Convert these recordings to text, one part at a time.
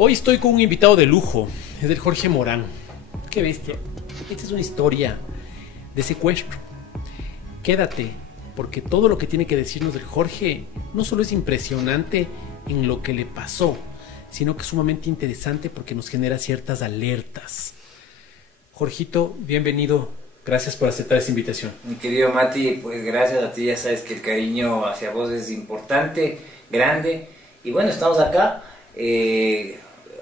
Hoy estoy con un invitado de lujo, es el Jorge Morán. Qué bestia. Esta es una historia de secuestro. Quédate, porque todo lo que tiene que decirnos el Jorge no solo es impresionante en lo que le pasó, sino que es sumamente interesante porque nos genera ciertas alertas. Jorgito, bienvenido. Gracias por aceptar esta invitación. Mi querido Mati, pues gracias a ti, ya sabes que el cariño hacia vos es importante, grande. Y bueno, estamos acá.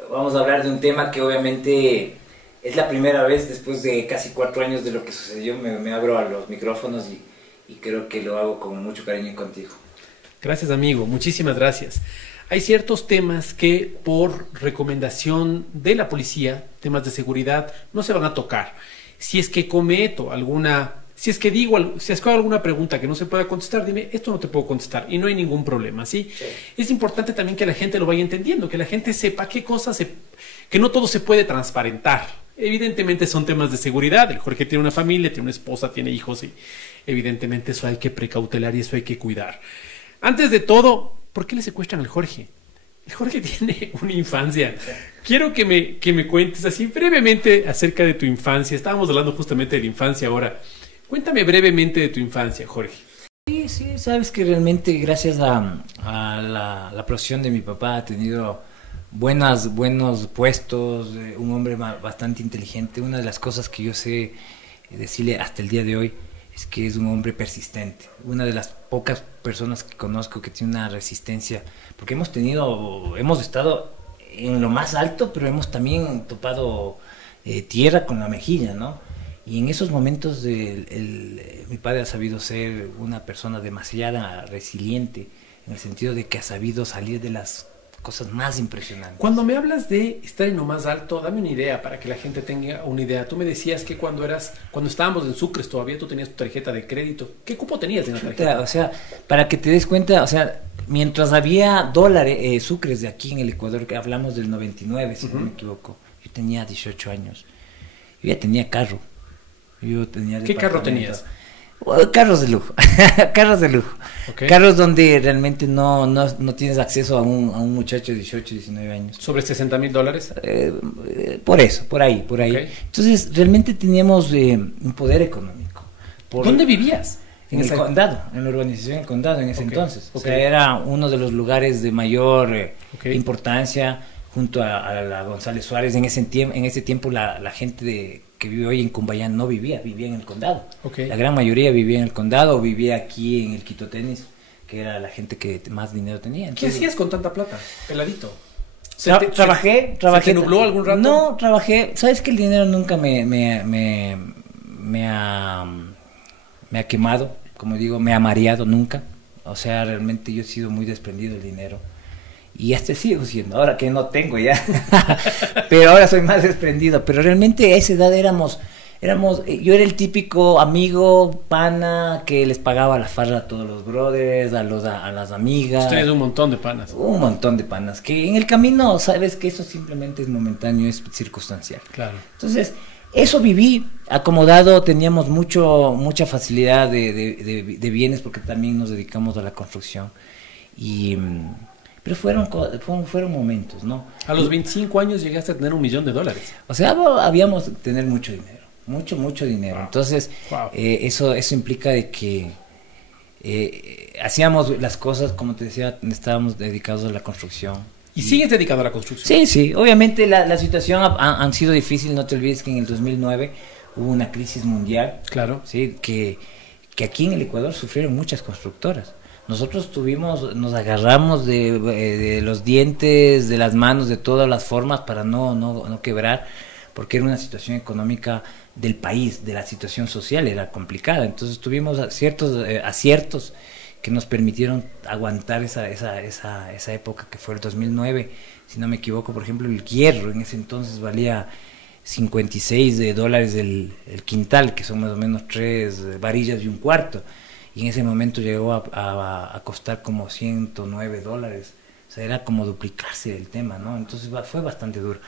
Vamos a hablar de un tema que obviamente es la primera vez después de casi 4 años de lo que sucedió. Me abro a los micrófonos y creo que lo hago con mucho cariño contigo. Gracias, amigo. Muchísimas gracias. Hay ciertos temas que por recomendación de la policía, temas de seguridad, no se van a tocar. Si es que cometo alguna, si es que hago alguna pregunta que no se pueda contestar, dime, esto no te puedo contestar y no hay ningún problema, ¿sí? Sí. Es importante también que la gente lo vaya entendiendo, que la gente sepa qué cosas, que no todo se puede transparentar. Evidentemente son temas de seguridad, el Jorge tiene una familia, tiene una esposa, tiene hijos y evidentemente eso hay que precautelar y eso hay que cuidar. Antes de todo, ¿por qué le secuestran al Jorge? El Jorge tiene una infancia. Quiero que me cuentes así brevemente acerca de tu infancia. Estábamos hablando justamente de la infancia ahora. Cuéntame brevemente de tu infancia, Jorge. Sí, sabes que realmente gracias a la profesión de mi papá ha tenido buenos puestos, un hombre bastante inteligente. Una de las cosas que yo sé decirle hasta el día de hoy es que es un hombre persistente, una de las pocas personas que conozco que tiene una resistencia, porque hemos estado en lo más alto, pero hemos también topado tierra con la mejilla, ¿no? Y en esos momentos mi padre ha sabido ser una persona demasiado resiliente, en el sentido de que ha sabido salir de las cosas más impresionantes. Cuando me hablas de estar en lo más alto, dame una idea para que la gente tenga una idea. Tú me decías que cuando estábamos en Sucres todavía tú tenías tu tarjeta de crédito. ¿Qué cupo tenías en la tarjeta? O sea, para que te des cuenta, o sea, mientras había dólares, Sucres de aquí en el Ecuador, que hablamos del 99, si no me equivoco, yo tenía 18 años. Yo ya tenía carro. ¿Qué carro tenías? Carros de lujo, carros de lujo, okay. Carros donde realmente no tienes acceso a un muchacho de 18, 19 años. ¿Sobre $60,000? Por ahí. Okay. Entonces realmente teníamos un poder económico. ¿Dónde vivías? En el condado, en la urbanización del condado en ese entonces. O sea, era uno de los lugares de mayor importancia junto a la González Suárez. En ese tiempo la gente que vive hoy en Cumbayán no vivía en el condado. La gran mayoría vivía en el condado o vivía aquí en el Quito Tenis, que era la gente que más dinero tenía. Entonces, ¿qué hacías con tanta plata, peladito? Trabajé. ¿Se te nubló algún rato? No, trabajé. Sabes que el dinero nunca me ha quemado, como digo, me ha mareado nunca. O sea, realmente yo he sido muy desprendido del dinero. Y hasta sigo siendo, ahora que no tengo ya, pero ahora soy más desprendido. Pero realmente a esa edad yo era el típico amigo, pana, que les pagaba la farra a todos los brothers, a las amigas. Tú tenías un montón de panas. Un montón de panas, que en el camino sabes que eso simplemente es momentáneo, es circunstancial. Claro. Entonces, eso viví, acomodado, teníamos mucha facilidad de bienes, porque también nos dedicamos a la construcción. Pero fueron momentos, ¿no? A los 25 años llegaste a tener $1 millón. O sea, habíamos tener mucho dinero, mucho dinero. Wow. Entonces, wow. Eso implica de que hacíamos las cosas, como te decía, estábamos dedicados a la construcción. ¿Y sigues dedicado a la construcción? Sí. Obviamente la situación han sido difícil. No te olvides que en el 2009 hubo una crisis mundial. Claro. Sí, que aquí en el Ecuador sufrieron muchas constructoras. Nosotros nos agarramos de los dientes, de las manos, de todas las formas para no quebrar, porque era una situación económica del país, de la situación social, era complicada. Entonces tuvimos ciertos aciertos que nos permitieron aguantar esa época que fue el 2009. Si no me equivoco, por ejemplo, el hierro en ese entonces valía $56 el quintal, que son más o menos 3 varillas y un cuarto. Y en ese momento llegó a costar como $109. O sea, era como duplicarse el tema, ¿no? Entonces fue bastante duro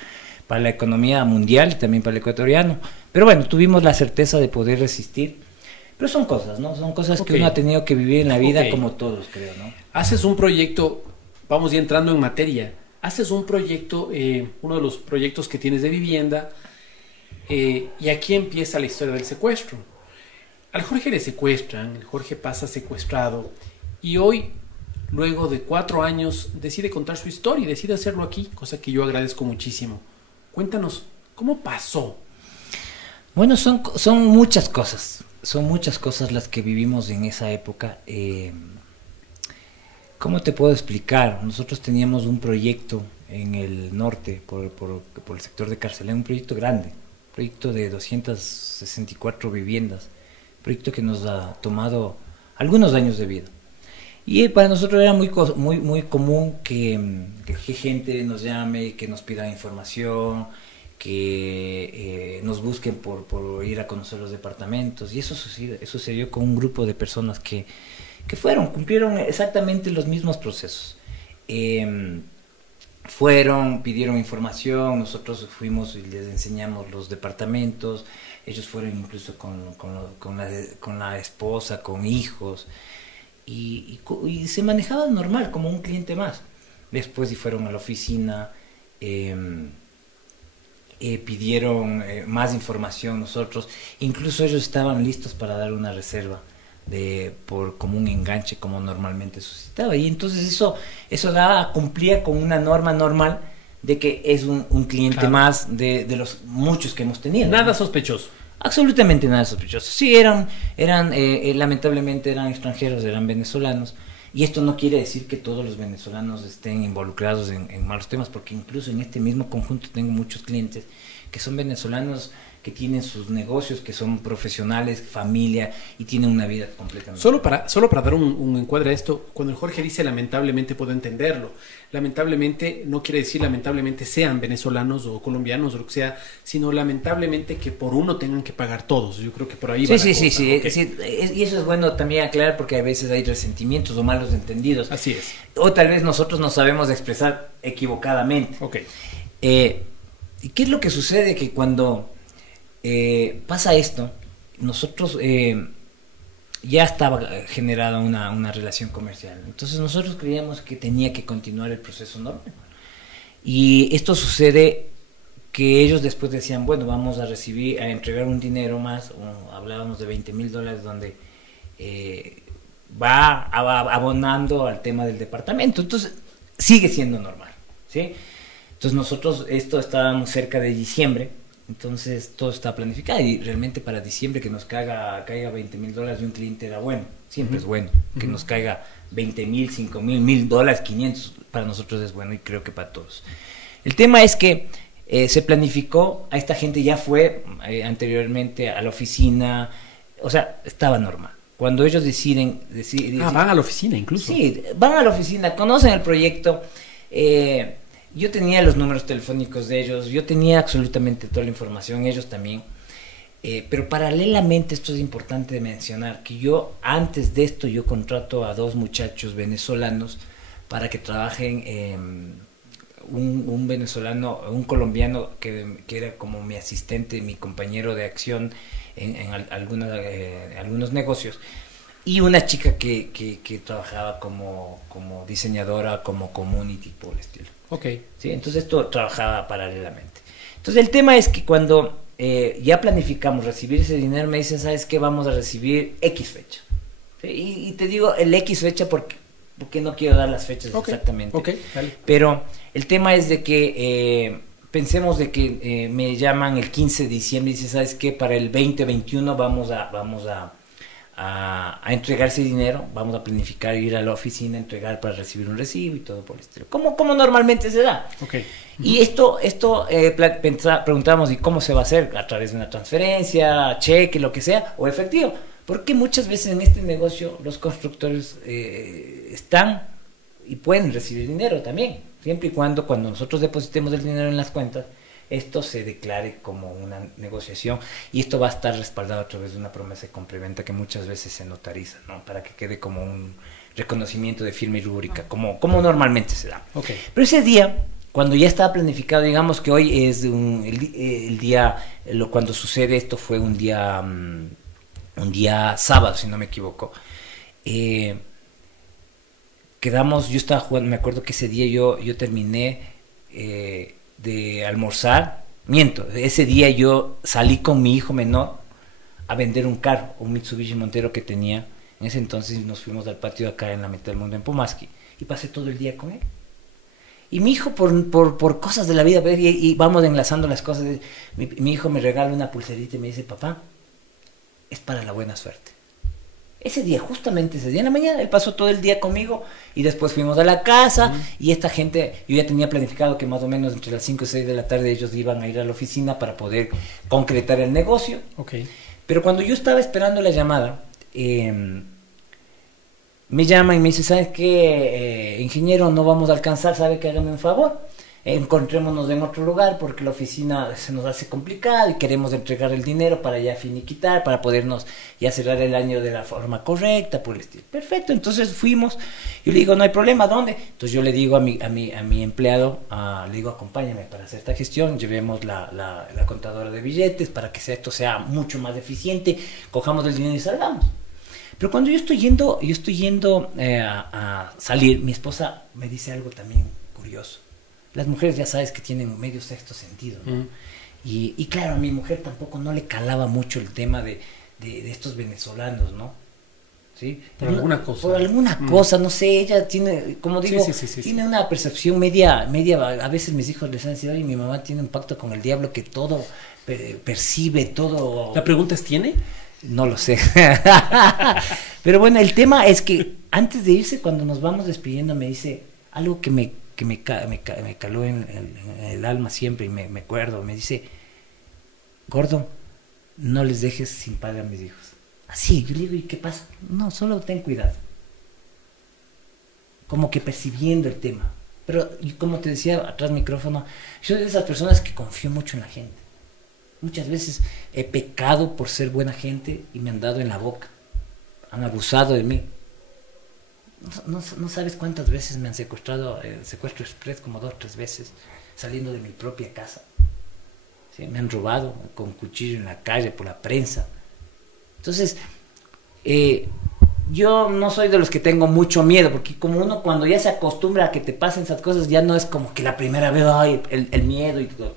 para la economía mundial y también para el ecuatoriano. Pero bueno, tuvimos la certeza de poder resistir. Pero son cosas, ¿no? Son cosas que uno ha tenido que vivir en la vida como todos, creo, ¿no? Haces un proyecto, vamos ya entrando en materia, haces un proyecto, uno de los proyectos que tienes de vivienda, y aquí empieza la historia del secuestro. Al Jorge le secuestran, el Jorge pasa secuestrado y hoy, luego de 4 años, decide contar su historia y decide hacerlo aquí, cosa que yo agradezco muchísimo. Cuéntanos, ¿cómo pasó? Bueno, son muchas cosas las que vivimos en esa época. ¿Cómo te puedo explicar? Nosotros teníamos un proyecto en el norte, por el sector de Carcelén, un proyecto grande, proyecto de 264 viviendas, proyecto que nos ha tomado algunos años de vida. Y para nosotros era muy común que gente nos llame, que nos pida información, que nos busquen por ir a conocer los departamentos. Y eso sucedió con un grupo de personas que cumplieron exactamente los mismos procesos. Pidieron información, nosotros fuimos y les enseñamos los departamentos, ellos fueron incluso con la esposa, con hijos, y se manejaban normal, como un cliente más. Después fueron a la oficina, pidieron más información nosotros, incluso ellos estaban listos para dar una reserva como un enganche, como normalmente suscitaba, y entonces eso cumplía con una norma normal de que es un cliente, claro, más de los muchos que hemos tenido. Nada, ¿no? Sospechoso. Absolutamente nada sospechoso. Sí, lamentablemente eran extranjeros, eran venezolanos, y esto no quiere decir que todos los venezolanos estén involucrados en malos temas, porque incluso en este mismo conjunto tengo muchos clientes que son venezolanos, que tienen sus negocios, que son profesionales, familia, y tienen una vida completamente... Solo para dar un encuadre a esto, cuando el Jorge dice lamentablemente, puedo entenderlo. Lamentablemente no quiere decir lamentablemente sean venezolanos o colombianos o lo que sea, sino lamentablemente que por uno tengan que pagar todos. Yo creo que por ahí va la cosa. Sí. Okay. Y eso es bueno también aclarar, porque a veces hay resentimientos o malos entendidos. Así es. O tal vez nosotros no sabemos expresar equivocadamente. Ok. ¿Y qué es lo que sucede? Que cuando pasa esto, nosotros ya estaba generada una relación comercial. Entonces nosotros creíamos que tenía que continuar el proceso normal. Y esto sucede que ellos después decían, bueno, vamos a entregar un dinero más, hablábamos de $20,000, donde va abonando al tema del departamento. Entonces sigue siendo normal, ¿sí? Entonces nosotros, estábamos cerca de diciembre, entonces todo está planificado, y realmente para diciembre que nos caiga $20,000 de un cliente era bueno, siempre es bueno, que nos caiga 20,000, 5,000, $1,000, 500, para nosotros es bueno, y creo que para todos. El tema es que se planificó, a esta gente ya fue anteriormente a la oficina, o sea, estaba normal. Cuando ellos deciden van a la oficina incluso. Sí, van a la oficina, conocen el proyecto. Yo tenía los números telefónicos de ellos, yo tenía absolutamente toda la información, ellos también. Pero paralelamente, esto es importante de mencionar, que antes de esto, yo contrato a 2 muchachos venezolanos para que trabajen, un venezolano, un colombiano que era como mi asistente, mi compañero de acción en algunos negocios, y una chica que trabajaba como diseñadora, como community, por el estilo. Okay. ¿Sí? Entonces esto trabajaba paralelamente. Entonces el tema es que cuando ya planificamos recibir ese dinero, me dicen, ¿sabes qué? Vamos a recibir X fecha. ¿Sí? Y te digo el X fecha porque no quiero dar las fechas exactamente. Okay, dale. Pero el tema es de que pensemos de que me llaman el 15 de diciembre y dicen, ¿sabes qué? Para el 2021 vamos a entregar ese dinero, vamos a planificar ir a la oficina, entregar para recibir un recibo y todo por el estilo, como normalmente se da. Okay. Y esto preguntamos, ¿y cómo se va a hacer? ¿A través de una transferencia, cheque, lo que sea, o efectivo? Porque muchas veces en este negocio los constructores están y pueden recibir dinero también, siempre y cuando nosotros depositemos el dinero en las cuentas, esto se declare como una negociación, y esto va a estar respaldado a través de una promesa de compraventa que muchas veces se notariza, ¿no? Para que quede como un reconocimiento de firma y rúbrica, como normalmente se da. Okay. Pero ese día, cuando ya estaba planificado, digamos que hoy es el día, cuando sucede esto fue un día sábado, si no me equivoco. Quedamos, yo estaba jugando, me acuerdo que ese día yo terminé de almorzar. Miento, ese día yo salí con mi hijo menor a vender un carro, un Mitsubishi Montero que tenía. En ese entonces nos fuimos al patio acá en la mitad del mundo, en Pomaski, y pasé todo el día con él. Y mi hijo, por cosas de la vida, y vamos enlazando las cosas, mi hijo me regala una pulserita y me dice, papá, es para la buena suerte. Ese día, justamente ese día en la mañana, él pasó todo el día conmigo y después fuimos a la casa y esta gente, yo ya tenía planificado que más o menos entre las 5 y 6 de la tarde ellos iban a ir a la oficina para poder concretar el negocio. Okay. Pero cuando yo estaba esperando la llamada, me llama y me dice, ¿sabes qué, ingeniero? No vamos a alcanzar, ¿sabe que hágame un favor? Encontrémonos en otro lugar porque la oficina se nos hace complicada y queremos entregar el dinero para ya finiquitar, para podernos ya cerrar el año de la forma correcta, por el estilo. Perfecto, entonces fuimos, yo le digo, no hay problema, ¿dónde? Entonces yo le digo a mi empleado, le digo, acompáñame para hacer esta gestión, llevemos la contadora de billetes para que esto sea mucho más eficiente, cojamos el dinero y salgamos. Pero cuando yo estoy yendo a salir, mi esposa me dice algo también curioso. Las mujeres ya sabes que tienen medio sexto sentido, ¿no? Y claro, a mi mujer tampoco no le calaba mucho el tema de estos venezolanos, ¿no? ¿Sí? Por alguna cosa. Por alguna cosa, no sé, ella tiene, como digo, tiene una percepción media, a veces mis hijos les han dicho, oye, mi mamá tiene un pacto con el diablo que todo percibe, todo... La pregunta es, ¿tiene? No lo sé. Pero bueno, el tema es que antes de irse, cuando nos vamos despidiendo, me dice algo que me caló en el alma siempre y me acuerdo. Me dice, gordo, no les dejes sin padre a mis hijos. Así, yo le digo, ¿y qué pasa? No, solo ten cuidado. Como que percibiendo el tema. Pero como te decía atrás micrófono, yo soy de esas personas que confío mucho en la gente. Muchas veces he pecado por ser buena gente y me han dado en la boca. Han abusado de mí. No sabes cuántas veces me han secuestrado, secuestro express como 2 o 3 veces, saliendo de mi propia casa. ¿Sí? Me han robado con cuchillo en la calle, por la prensa. Entonces, yo no soy de los que tengo mucho miedo, porque como uno cuando ya se acostumbra a que te pasen esas cosas, ya no es como que la primera vez, ay, el miedo y todo.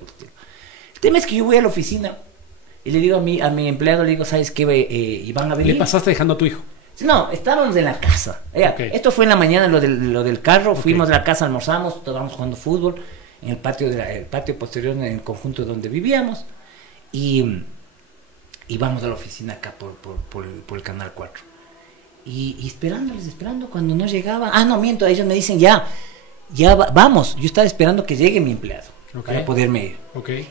El tema es que yo voy a la oficina y le digo a mi empleado, le digo, ¿sabes qué? Y van a venir. ¿Le pasaste dejando a tu hijo? No, estábamos en la casa. Okay. Esto fue en la mañana, lo del carro. Okay. Fuimos a la casa, almorzamos, estábamos jugando fútbol en el patio el patio posterior en el conjunto donde vivíamos. Y vamos a la oficina acá por el canal 4. Y esperando, cuando no llegaba. No, miento, ellos me dicen vamos. Yo estaba esperando que llegue mi empleado para poderme ir.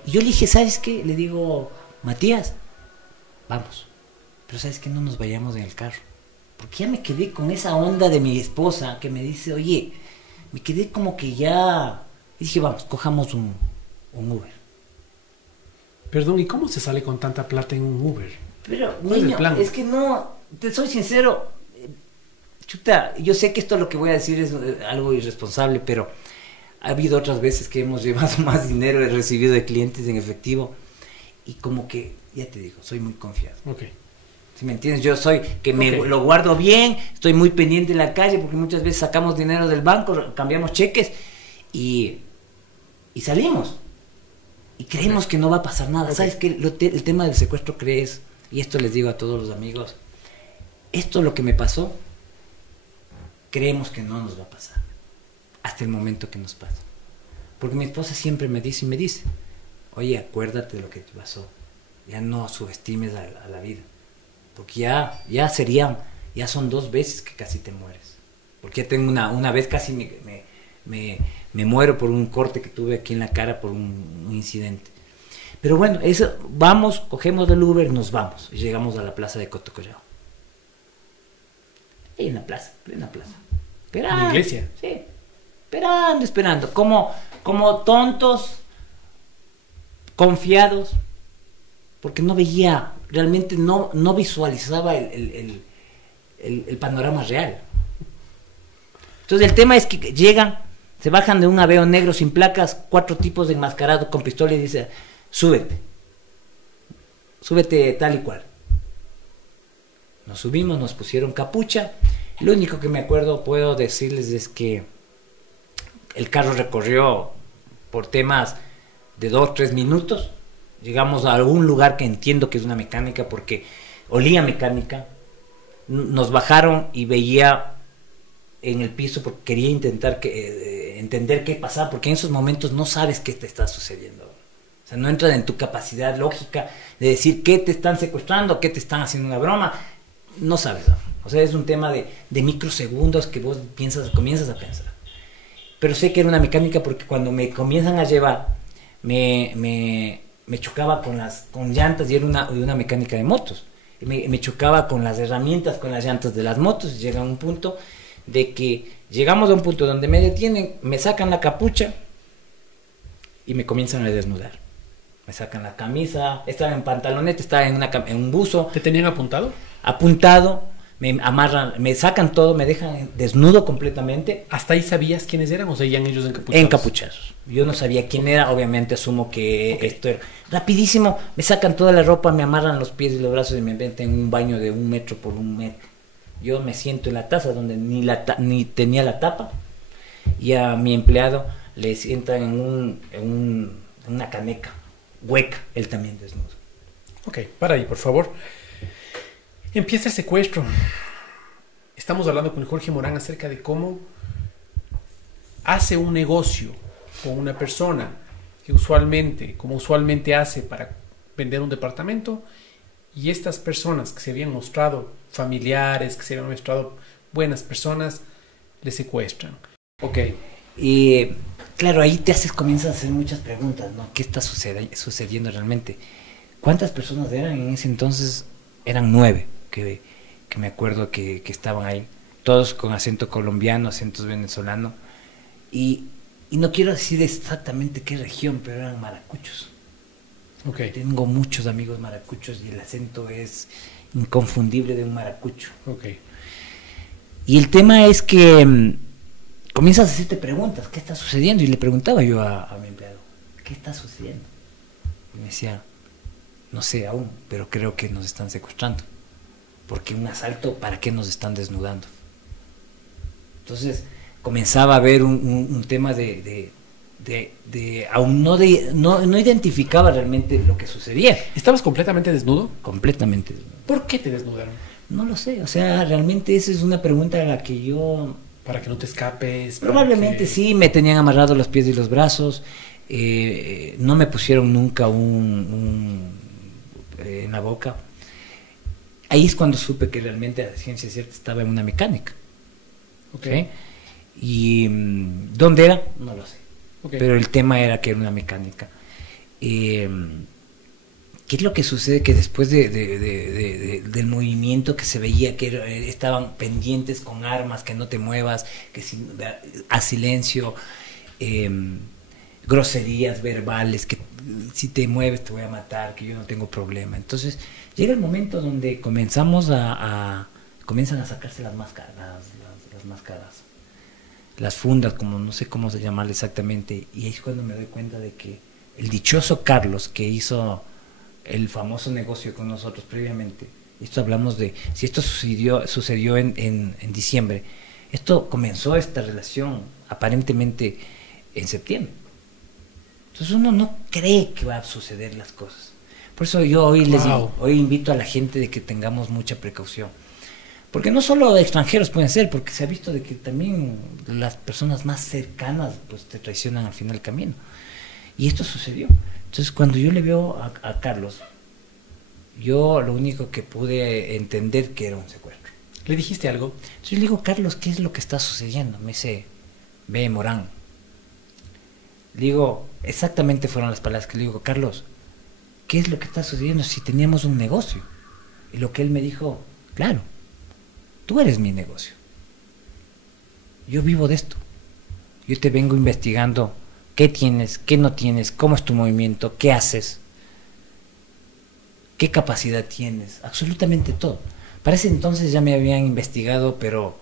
Y yo le dije, ¿sabes qué? Le digo, Matías, vamos. Pero ¿sabes qué? No nos vayamos en el carro. Porque ya me quedé con esa onda de mi esposa que me dice, oye, me quedé como que ya... Y dije, vamos, cojamos un Uber. Perdón, ¿y cómo se sale con tanta plata en un Uber? Pero, niño, es que no, te soy sincero, chuta, yo sé que esto lo que voy a decir es algo irresponsable, pero ha habido otras veces que hemos llevado más dinero, he recibido de clientes en efectivo, y como que, ya te digo, soy muy confiado. ¿Sí me entiendes? Yo soy que lo guardo bien, estoy muy pendiente en la calle porque muchas veces sacamos dinero del banco, cambiamos cheques y salimos. Y creemos que no va a pasar nada. ¿Sabes qué? El tema del secuestro crees, y esto les digo a todos los amigos, esto es lo que me pasó, creemos que no nos va a pasar hasta el momento que nos pasa. Porque mi esposa siempre me dice, oye, acuérdate de lo que te pasó, ya no subestimes a la vida. Porque ya son 2 veces que casi te mueres. Porque ya tengo una vez casi me muero por un corte que tuve aquí en la cara por un incidente. Pero bueno, vamos, cogemos el Uber, nos vamos. Y llegamos a la plaza de Cotocollao. Ahí en la plaza, plena plaza. Esperando. ¿En la iglesia? Sí. Esperando. Como tontos, confiados. Porque no veía, realmente no visualizaba el panorama real. Entonces el tema es que llegan, se bajan de un Aveo negro sin placas, 4 tipos enmascarados con pistola y dice, súbete tal y cual. Nos subimos, nos pusieron capucha. Lo único que me acuerdo, puedo decirles, es que el carro recorrió por temas de 2, 3 minutos, llegamos a algún lugar que entiendo que es una mecánica porque olía mecánica, nos bajaron y veía en el piso porque quería intentar entender qué pasaba, porque en esos momentos no sabes qué te está sucediendo. O sea, no entras en tu capacidad lógica de decir qué te están secuestrando, qué te están haciendo una broma, no sabes, ¿no? O sea, es un tema de microsegundos que vos comienzas a pensar. Pero sé que era una mecánica porque cuando me comienzan a llevar, me chocaba con llantas y era una mecánica de motos. Me chocaba con las herramientas, con las llantas de las motos. Llega a un punto de que llegamos a un punto donde me detienen, me sacan la capucha y me comienzan a desnudar. Me sacan la camisa, estaba en pantaloneta, estaba en un buzo. ¿Te tenían apuntado? Apuntado, me amarran, me sacan todo, me dejan desnudo completamente. ¿Hasta ahí sabías quiénes eran o seguían ellos encapuchados? Encapuchados. Yo no sabía quién era, obviamente asumo que esto era rapidísimo. Me sacan toda la ropa, me amarran los pies y los brazos y me meten en un baño de 1 metro por 1 metro. Yo me siento en la taza donde ni tenía la tapa y a mi empleado le sientan en una caneca hueca, él también desnudo. Ok, para ahí, por favor. Empieza el secuestro. Estamos hablando con Jorge Morán acerca de cómo hace un negocio con una persona que usualmente hace para vender un departamento, y estas personas que se habían mostrado familiares, que se habían mostrado buenas personas, le secuestran. Ok. Y claro, ahí comienzas a hacer muchas preguntas, ¿no? ¿Qué está sucediendo realmente? ¿Cuántas personas eran en ese entonces? Eran 9 que me acuerdo que estaban ahí, todos con acento colombiano, acentos venezolano, y no quiero decir exactamente qué región, pero eran maracuchos. Okay. Tengo muchos amigos maracuchos y el acento es inconfundible de un maracucho. Okay. Y el tema es que comienzas a hacerte preguntas, ¿qué está sucediendo? Y le preguntaba yo a mi empleado, ¿qué está sucediendo? Y me decía, no sé aún, pero creo que nos están secuestrando. Porque un asalto, ¿para qué nos están desnudando? Entonces comenzaba a haber un tema aún no identificaba realmente lo que sucedía. ¿Estabas completamente desnudo? Completamente desnudo. ¿Por qué te desnudaron? No lo sé, o sea, realmente esa es una pregunta a la que yo... Para que no te escapes. Probablemente sí, me tenían amarrados los pies y los brazos, no me pusieron nunca en la boca. Ahí es cuando supe que realmente a ciencia cierta estaba en una mecánica. Okay. ¿Sí? Y ¿dónde era? No lo sé. Okay. Pero el tema era que era una mecánica. ¿Qué es lo que sucede? Que después del movimiento que se veía, que estaban pendientes con armas, que no te muevas, que a silencio, groserías verbales, que si te mueves te voy a matar, que yo no tengo problema. Entonces llega el momento donde comienzan a sacarse las máscaras, las fundas, como no sé cómo se llamarle exactamente, y ahí es cuando me doy cuenta de que el dichoso Carlos, que hizo el famoso negocio con nosotros previamente, esto hablamos de, si esto sucedió en diciembre, esto comenzó esta relación aparentemente en septiembre. Entonces uno no cree que va a suceder las cosas. Por eso yo hoy invito a la gente de que tengamos mucha precaución. Porque no solo extranjeros pueden ser, porque se ha visto de que también las personas más cercanas pues te traicionan al final del camino. Y esto sucedió. Entonces cuando yo le veo a Carlos, yo lo único que pude entender que era un secuestro. ¿Le dijiste algo? Entonces yo le digo, Carlos, ¿qué es lo que está sucediendo? Me dice, ve Morán. Le digo, exactamente fueron las palabras que le digo, Carlos, ¿qué es lo que está sucediendo si teníamos un negocio? Y lo que él me dijo, claro, tú eres mi negocio. Yo vivo de esto. Yo te vengo investigando qué tienes, qué no tienes, cómo es tu movimiento, qué haces, qué capacidad tienes, absolutamente todo. Para ese entonces ya me habían investigado, pero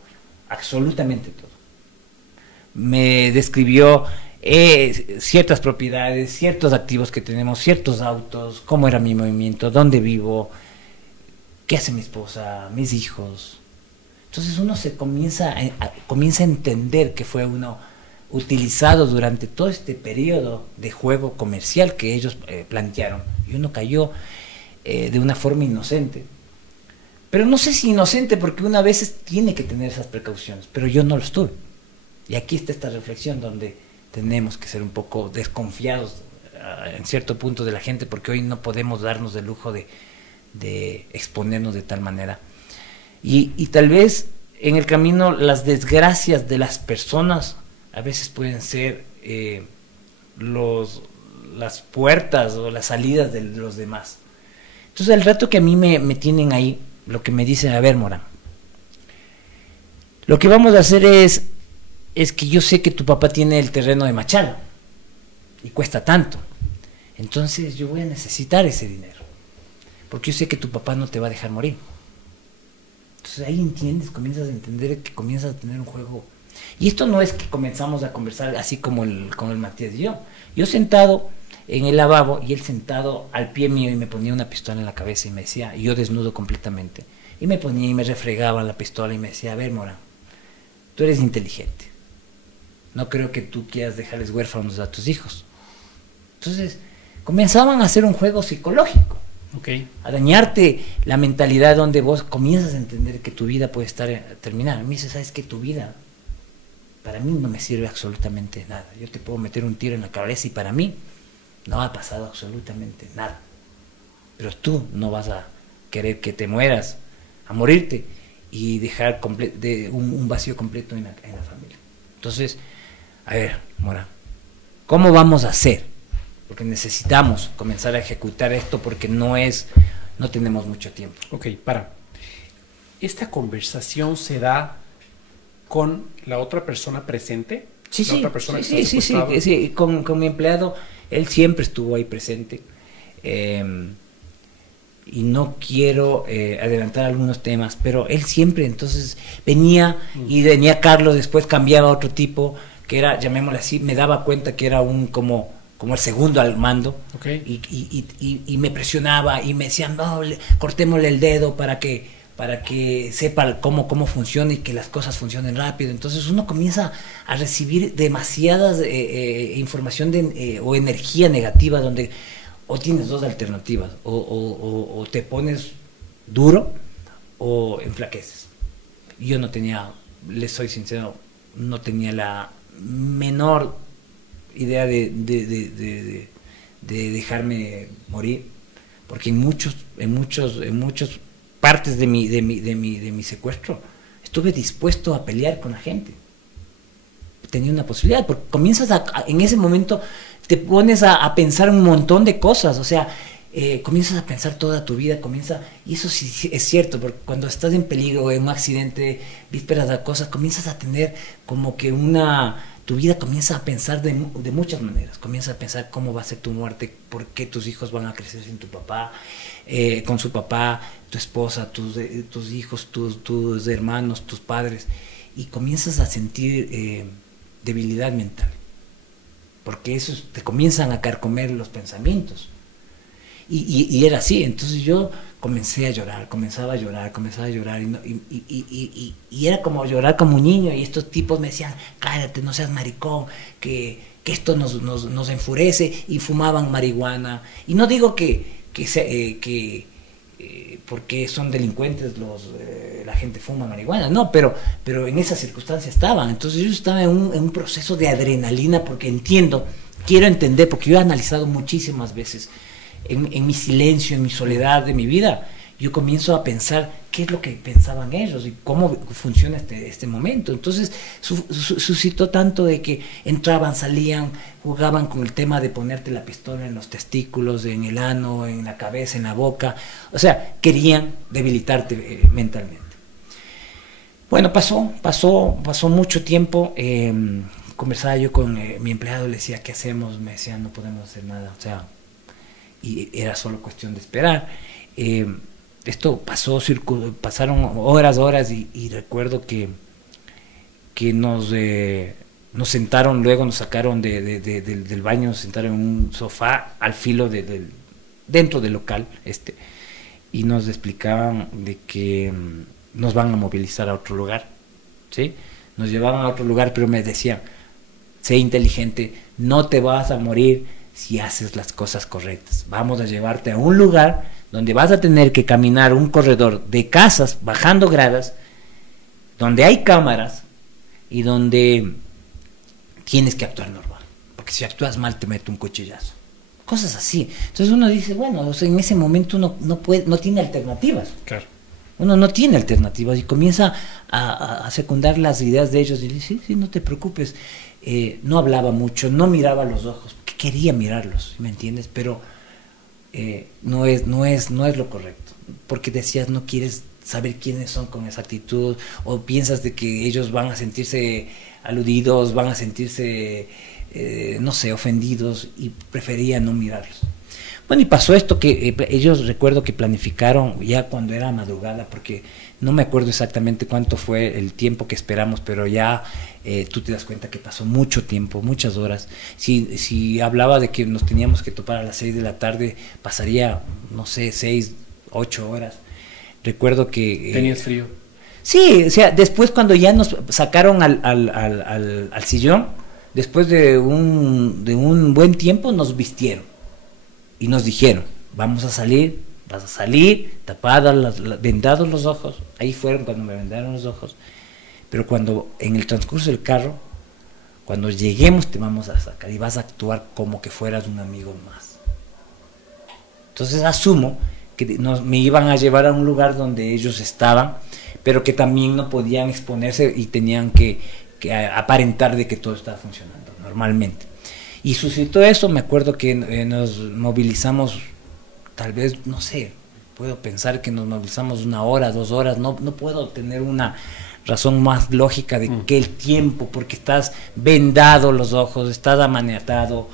absolutamente todo. Me describió ciertas propiedades, ciertos activos que tenemos, ciertos autos, cómo era mi movimiento, dónde vivo, qué hace mi esposa, mis hijos. Entonces uno se comienza a entender que fue utilizado durante todo este periodo de juego comercial que ellos plantearon. Y uno cayó de una forma inocente. Pero no sé si inocente, porque una vez tiene que tener esas precauciones, pero yo no los tuve. Y aquí está esta reflexión donde tenemos que ser un poco desconfiados en cierto punto de la gente, porque hoy no podemos darnos el lujo de exponernos de tal manera. Y tal vez en el camino las desgracias de las personas a veces pueden ser las puertas o las salidas de los demás. Entonces, al rato que a mí me tienen ahí, lo que me dicen, a ver, Morán, lo que vamos a hacer es que yo sé que tu papá tiene el terreno de Machala y cuesta tanto, entonces yo voy a necesitar ese dinero, porque yo sé que tu papá no te va a dejar morir. Entonces ahí entiendes, comienzas a entender que comienzas a tener un juego. Y esto no es que comenzamos a conversar así como el Matías y yo sentado en el lavabo y él sentado al pie mío y me ponía una pistola en la cabeza y me decía, y yo desnudo completamente, y me ponía y me refregaba la pistola y me decía, a ver, Morán, tú eres inteligente, no creo que tú quieras dejarles huérfanos a tus hijos. Entonces comenzaban a hacer un juego psicológico, a dañarte la mentalidad, donde vos comienzas a entender que tu vida puede estar terminada. Me dice, ¿sabes qué? Tu vida para mí no me sirve absolutamente nada. Yo te puedo meter un tiro en la cabeza y para mí no ha pasado absolutamente nada. Pero tú no vas a querer que te mueras, a morirte y dejar un vacío completo en la familia. Entonces, a ver, Mora, ¿cómo vamos a hacer? Porque necesitamos comenzar a ejecutar esto, porque no tenemos mucho tiempo. ¿Esta conversación se da con la otra persona presente? Sí, ¿La otra persona que está secuestrada? Sí, con mi empleado, él siempre estuvo ahí presente. Y no quiero adelantar algunos temas, pero él siempre, entonces, venía y venía Carlos, después cambiaba a otro tipo, que era, llamémosle así, me daba cuenta que era como el segundo al mando, y me presionaba y me decían, no, cortémosle el dedo para que sepa cómo funciona y que las cosas funcionen rápido. Entonces uno comienza a recibir demasiadas información o energía negativa, donde o tienes dos alternativas, o te pones duro o enflaqueces. Yo no tenía, les soy sincero, no tenía la menor idea de dejarme morir, porque en muchos partes de mi secuestro estuve dispuesto a pelear con la gente. Tenía una posibilidad, porque comienzas en ese momento te pones a pensar un montón de cosas, o sea, comienzas a pensar toda tu vida, y eso sí es cierto, porque cuando estás en peligro, en un accidente, vísperas de cosas, comienzas a tener como que tu vida comienza a pensar de muchas maneras. Comienza a pensar cómo va a ser tu muerte, por qué tus hijos van a crecer sin tu papá, con su papá, tu esposa, tus hijos, tus hermanos, tus padres, y comienzas a sentir debilidad mental, porque eso te comienzan a carcomer los pensamientos. Y era así. Entonces yo comencé a llorar, comenzaba a llorar, y era como llorar como un niño, y estos tipos me decían, cállate, no seas maricón, que esto nos enfurece, y fumaban marihuana. Y no digo que porque son delincuentes la gente fuma marihuana, no, pero en esas circunstancias estaban. Entonces yo estaba en un proceso de adrenalina, porque quiero entender, porque yo he analizado muchísimas veces en mi silencio, en mi soledad de mi vida, yo comienzo a pensar qué es lo que pensaban ellos y cómo funciona este momento. Entonces suscitó tanto de que entraban, salían, jugaban con el tema de ponerte la pistola en los testículos, en el ano, en la cabeza, en la boca. O sea, querían debilitarte mentalmente. Bueno, pasó mucho tiempo. Conversaba yo con mi empleado, le decía, ¿qué hacemos? Me decía, no podemos hacer nada. O sea, y era solo cuestión de esperar. Esto pasaron horas, y recuerdo que nos sentaron, luego nos sacaron del baño, nos sentaron en un sofá al filo dentro del local, y nos explicaban de que nos van a movilizar a otro lugar, ¿sí? Nos llevaban a otro lugar, pero me decían, sé inteligente, no te vas a morir si haces las cosas correctas. Vamos a llevarte a un lugar donde vas a tener que caminar un corredor de casas, bajando gradas, donde hay cámaras y donde tienes que actuar normal, porque si actúas mal te mete un cuchillazo. Cosas así. Entonces uno dice, bueno, o sea, en ese momento uno no tiene alternativas. Claro. Uno no tiene alternativas y comienza a secundar las ideas de ellos y dice, sí, no te preocupes. No hablaba mucho, no miraba a los ojos, porque quería mirarlos, ¿me entiendes? Pero no es lo correcto, porque decías, no quieres saber quiénes son con esa actitud, o piensas de que ellos van a sentirse aludidos, van a sentirse, no sé, ofendidos, y prefería no mirarlos. Bueno, y pasó esto que ellos, recuerdo que planificaron ya cuando era madrugada, porque no me acuerdo exactamente cuánto fue el tiempo que esperamos, pero ya tú te das cuenta que pasó mucho tiempo, muchas horas. Si hablaba de que nos teníamos que topar a las 6 de la tarde, pasaría, no sé, 6, 8 horas. Recuerdo que... ¿Tenías frío? Sí, o sea, después cuando ya nos sacaron al sillón, después de un buen tiempo nos vistieron. Y nos dijeron, vas a salir tapadas, vendados los ojos. Ahí fueron cuando me vendaron los ojos. Pero cuando en el transcurso del carro, cuando lleguemos te vamos a sacar y vas a actuar como que fueras un amigo más. Entonces asumo que me iban a llevar a un lugar donde ellos estaban, pero que también no podían exponerse y tenían que aparentar de que todo estaba funcionando normalmente. Y suscitó eso, me acuerdo que nos movilizamos, tal vez, no sé, puedo pensar que nos movilizamos 1 hora, 2 horas, no puedo tener una razón más lógica de que el tiempo, porque estás vendado los ojos, estás amaniatado,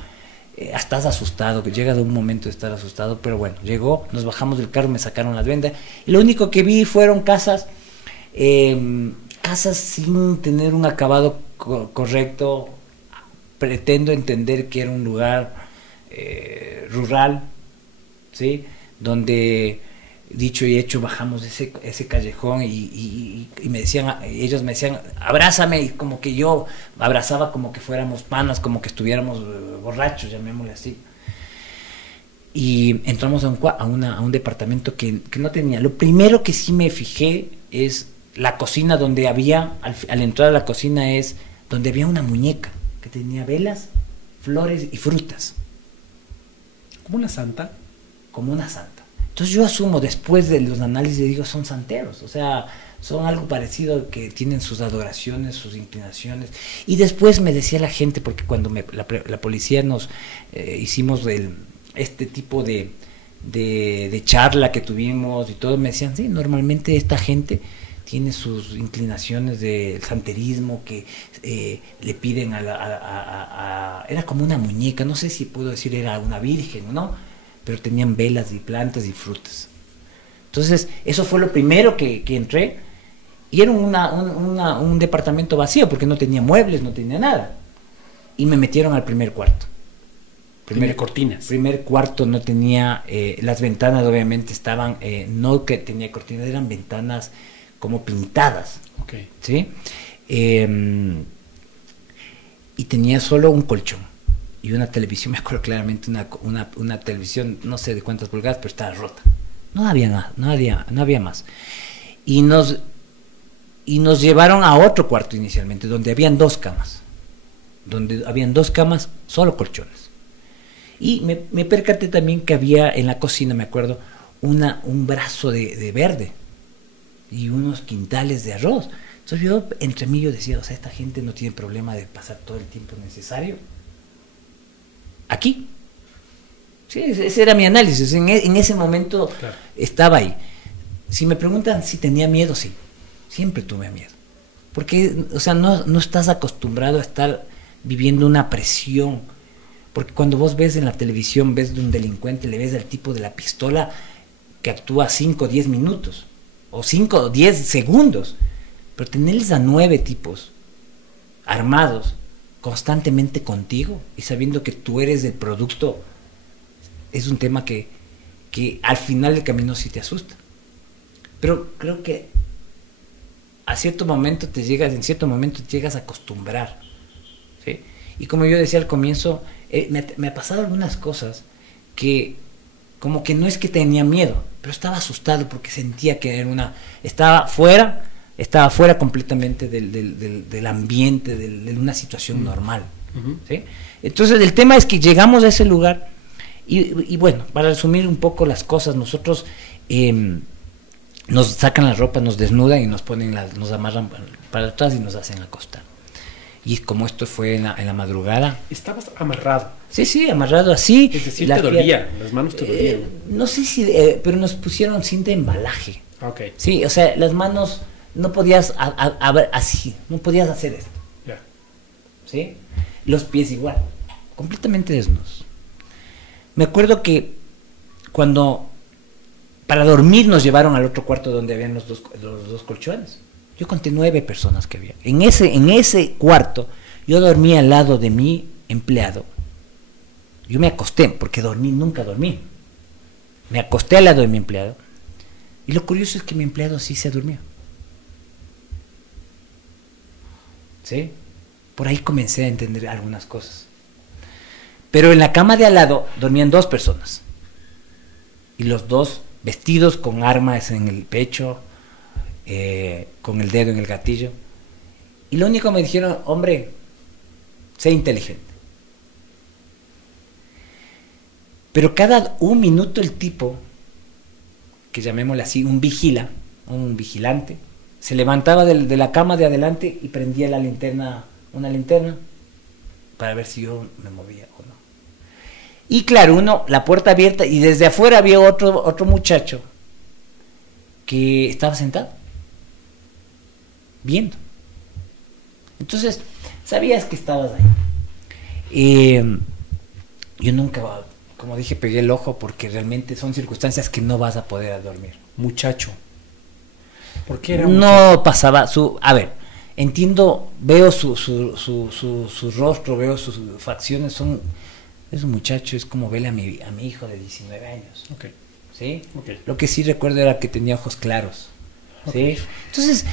estás asustado, que llega de un momento de estar asustado, pero bueno, llegó, nos bajamos del carro, me sacaron las vendas, y lo único que vi fueron casas sin tener un acabado correcto. Pretendo entender que era un lugar rural, ¿sí? Donde, dicho y hecho, bajamos ese callejón y ellos me decían, abrázame, y como que yo abrazaba como que fuéramos panas, como que estuviéramos borrachos, llamémosle así. Y entramos a un departamento que no tenía. Lo primero que sí me fijé es la cocina, donde había, al entrar a la cocina, es donde había una muñeca que tenía velas, flores y frutas. ¿Como una santa? Como una santa. Entonces yo asumo, después de los análisis, digo, son santeros, o sea, son algo parecido, que tienen sus adoraciones, sus inclinaciones. Y después me decía la gente, porque cuando la policía nos hicimos este tipo de charla que tuvimos y todo, me decían, sí, normalmente esta gente tiene sus inclinaciones de santerismo, que le piden era como una muñeca, no sé si puedo decir era una virgen, ¿no? Pero tenían velas y plantas y frutas. Entonces, eso fue lo primero que entré, y era un departamento vacío, porque no tenía muebles, no tenía nada. Y me metieron al primer cuarto. Tenía cortinas. Primer cuarto no tenía, las ventanas obviamente estaban, no que tenía cortinas, eran ventanas como pintadas, okay. ¿Sí? Y tenía solo un colchón y una televisión, me acuerdo claramente, una televisión, no sé de cuántas pulgadas, pero estaba rota. No había nada, no había más. Y nos llevaron a otro cuarto inicialmente, donde habían 2 camas. Solo colchones. Y me percaté también que había en la cocina, me acuerdo, un brazo de verde y unos quintales de arroz. Entonces yo, entre mí, yo decía, o sea, esta gente no tiene problema de pasar todo el tiempo necesario aquí. Sí, ese era mi análisis. En ese momento, claro, estaba ahí. Si me preguntan si tenía miedo, sí. Siempre tuve miedo. Porque, o sea, no estás acostumbrado a estar viviendo una presión. Porque cuando vos ves en la televisión, ves de un delincuente, le ves al tipo de la pistola que actúa 5 o 10 minutos. O 5 o 10 segundos. Pero tenerles a 9 tipos armados constantemente contigo y sabiendo que tú eres el producto, es un tema que al final del camino sí te asusta. Pero creo que en cierto momento te llegas a acostumbrar, ¿sí? Y como yo decía al comienzo, me ha pasado algunas cosas que como que no es que tenía miedo, pero estaba asustado porque sentía que estaba fuera completamente del ambiente, de una situación normal. ¿Sí? Entonces el tema es que llegamos a ese lugar y bueno, para resumir un poco las cosas, nosotros nos sacan la ropa, nos desnudan y nos amarran para atrás y nos hacen acostar. Y como esto fue en la madrugada. ¿Estabas amarrado? Sí, amarrado así. Es decir, te dolía, las manos te dolían. No sé si, pero nos pusieron cinta de embalaje. Okay. Sí, o sea, las manos no podías así, no podías hacer esto. Yeah. ¿Sí? Los pies igual, completamente desnudos. Me acuerdo que cuando para dormir nos llevaron al otro cuarto donde habían los dos colchones. Yo conté 9 personas que había. En ese cuarto yo dormí al lado de mi empleado. Yo me acosté, porque nunca dormí. Me acosté al lado de mi empleado. Y lo curioso es que mi empleado sí se durmió. ¿Sí? Por ahí comencé a entender algunas cosas. Pero en la cama de al lado dormían 2 personas. Y los 2 vestidos con armas en el pecho, con el dedo en el gatillo. Y lo único que me dijeron, hombre, sé inteligente. Pero cada un minuto el tipo, que llamémosle así, un vigilante, se levantaba de la cama de adelante y prendía una linterna, para ver si yo me movía o no. Y claro, la puerta abierta, y desde afuera había otro muchacho que estaba sentado, viendo. Entonces, sabías que estabas ahí. Yo nunca, como dije, pegué el ojo porque realmente son circunstancias que no vas a poder dormir. Muchacho. ¿Por qué era no pasaba a ver, entiendo, veo su rostro, veo sus facciones, es un muchacho, es como verle a mi hijo de 19 años. Okay. ¿Sí? Okay. Lo que sí recuerdo era que tenía ojos claros. Okay. ¿Sí? Entonces,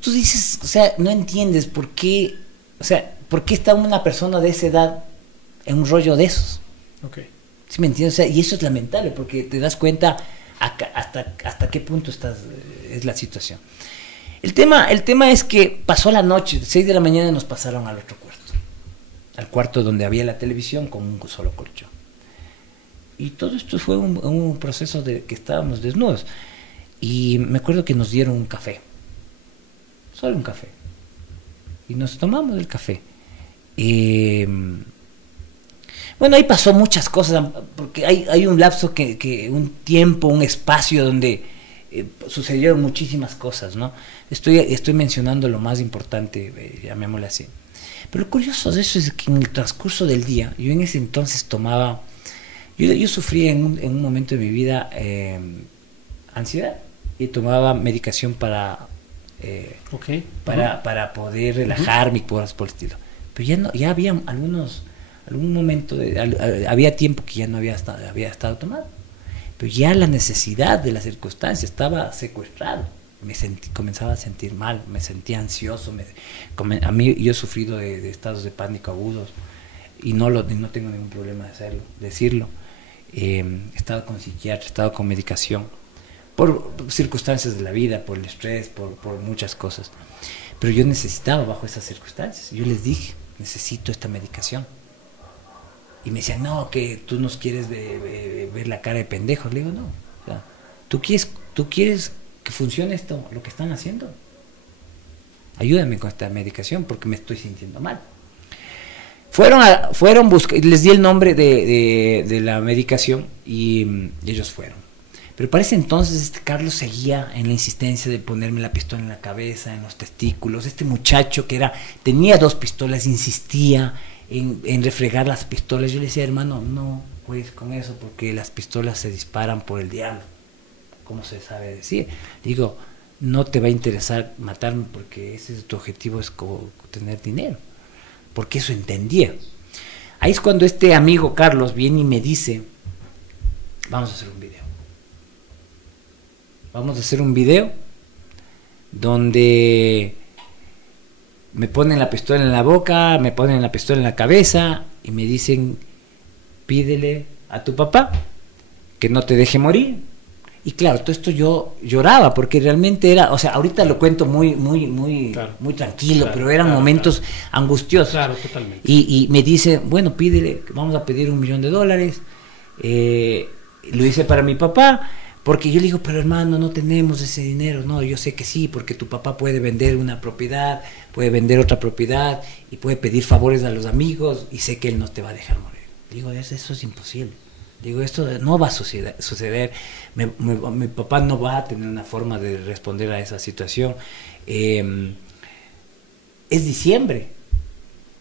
tú dices, o sea, no entiendes por qué está una persona de esa edad en un rollo de esos. Okay. ¿Sí me entiendes? O sea, y eso es lamentable porque te das cuenta hasta qué punto es la situación. El tema es que pasó la noche, 6 de la mañana nos pasaron al otro cuarto. Al cuarto donde había la televisión con un solo colchón. Y todo esto fue un proceso de que estábamos desnudos. Y me acuerdo que nos dieron un café. Solo un café. Y nos tomamos el café. Bueno, ahí pasó muchas cosas, porque hay un lapso un tiempo, un espacio donde sucedieron muchísimas cosas, ¿no? Estoy mencionando lo más importante, llamémosle así. Pero lo curioso de eso es que en el transcurso del día, yo en ese entonces yo sufría en un momento de mi vida ansiedad y tomaba medicación para poder relajarme y cosas por el estilo. Pero ya había algún momento, había tiempo que ya no había estado tomado. Pero ya la necesidad de la circunstancia estaba secuestrado. Comenzaba a sentir mal, me sentía ansioso. A mí, yo he sufrido de estados de pánico agudos y no tengo ningún problema de decirlo. He estado con psiquiatra, he estado con medicación por circunstancias de la vida, por el estrés, por muchas cosas. Pero yo necesitaba bajo esas circunstancias. Yo les dije, necesito esta medicación. Y me decían, no, que tú nos quieres ver la cara de pendejo. Le digo, no. O sea, ¿tú quieres que funcione esto, lo que están haciendo? Ayúdame con esta medicación porque me estoy sintiendo mal. Fueron buscar, les di el nombre de la medicación y ellos fueron. Pero para ese entonces Carlos seguía en la insistencia de ponerme la pistola en la cabeza, en los testículos. Este muchacho tenía 2 pistolas, insistía en refregar las pistolas. Yo le decía, hermano, no juegues con eso porque las pistolas se disparan por el diablo. ¿Cómo se sabe decir? Digo, no te va a interesar matarme porque ese es tu objetivo, es tener dinero. Porque eso entendía. Ahí es cuando este amigo Carlos viene y me dice, vamos a hacer un video. Vamos a hacer un video donde me ponen la pistola en la boca, me ponen la pistola en la cabeza y me dicen, pídele a tu papá que no te deje morir. Y claro, todo esto yo lloraba porque realmente era, o sea, ahorita lo cuento muy Claro. muy tranquilo, Claro, pero eran claro, momentos claro. angustiosos. Claro, totalmente. Y me dice, bueno, pídele, vamos a pedir $1 millón. Lo hice para mi papá, porque yo le digo, pero hermano, no tenemos ese dinero. No, yo sé que sí, porque tu papá puede vender una propiedad, puede vender otra propiedad y puede pedir favores a los amigos y sé que él no te va a dejar morir. Digo, eso es imposible. Digo, esto no va a suceder. Mi papá no va a tener una forma de responder a esa situación. Es diciembre.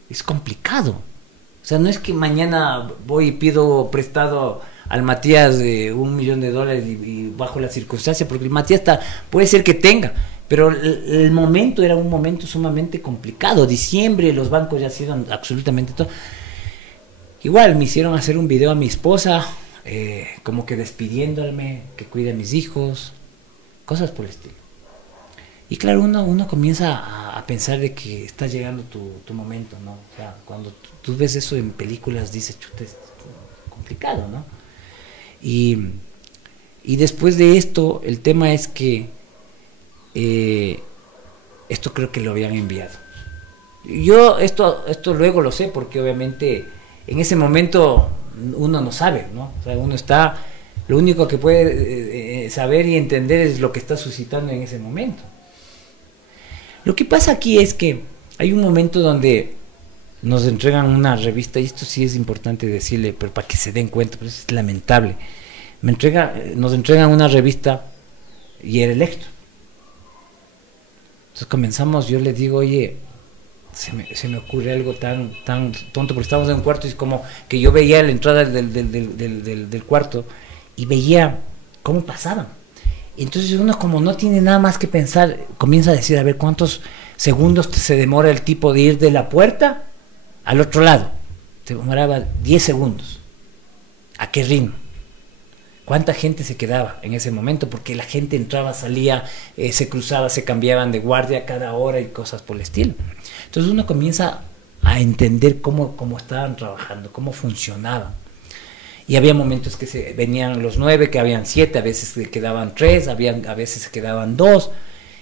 Es complicado. O sea, no es que mañana voy y pido prestado al Matías de $1 millón y bajo la circunstancia, porque el Matías puede ser que tenga, pero el momento era un momento sumamente complicado. Diciembre, los bancos ya hicieron absolutamente todo. Igual me hicieron hacer un video a mi esposa, como que despidiéndome, que cuide a mis hijos, cosas por el estilo. Y claro, uno comienza a pensar de que está llegando tu momento, ¿no? O sea, cuando tú ves eso en películas, dices, chuta, es complicado, ¿no? Y después de esto, el tema es que esto creo que lo habían enviado. Yo esto luego lo sé, porque obviamente en ese momento uno no sabe, ¿no? O sea, uno está, lo único que puede saber y entender es lo que está suscitando en ese momento. Lo que pasa aquí es que hay un momento donde nos entregan una revista, y esto sí es importante decirle, pero para que se den cuenta, pero es lamentable. Nos entregan una revista y era el Extra. Entonces comenzamos, yo le digo, oye, se me ocurre algo tan tonto, porque estábamos en un cuarto y es como que yo veía la entrada del cuarto y veía cómo pasaban. Entonces uno, como no tiene nada más que pensar, comienza a decir, a ver, ¿cuántos segundos se demora el tipo de ir de la puerta al otro lado? Se demoraba 10 segundos. ¿A qué ritmo? ¿Cuánta gente se quedaba en ese momento? Porque la gente entraba, salía, se cruzaba, se cambiaban de guardia cada hora y cosas por el estilo. Entonces uno comienza a entender cómo estaban trabajando, cómo funcionaban. Y había momentos que venían los 9, que habían 7, a veces se quedaban 3, a veces se quedaban 2.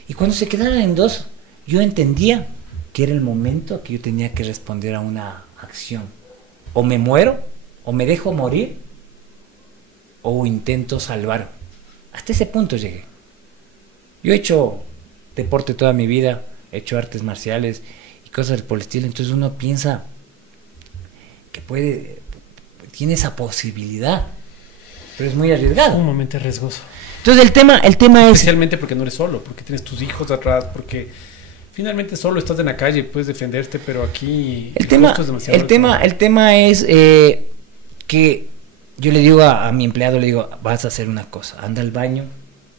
Y cuando se quedaban en 2, yo entendía que era el momento que yo tenía que responder a una acción. O me muero, o me dejo morir, o intento salvar. Hasta ese punto llegué. Yo he hecho deporte toda mi vida, he hecho artes marciales y cosas por el estilo. Entonces uno piensa que tiene esa posibilidad, pero es muy arriesgado. Es sumamente riesgoso. Entonces el tema es... Especialmente porque no eres solo, porque tienes tus hijos atrás, porque finalmente solo estás en la calle, puedes defenderte, pero aquí el tema costo es demasiado alto. El tema es que yo le digo a mi empleado, le digo, vas a hacer una cosa, anda al baño,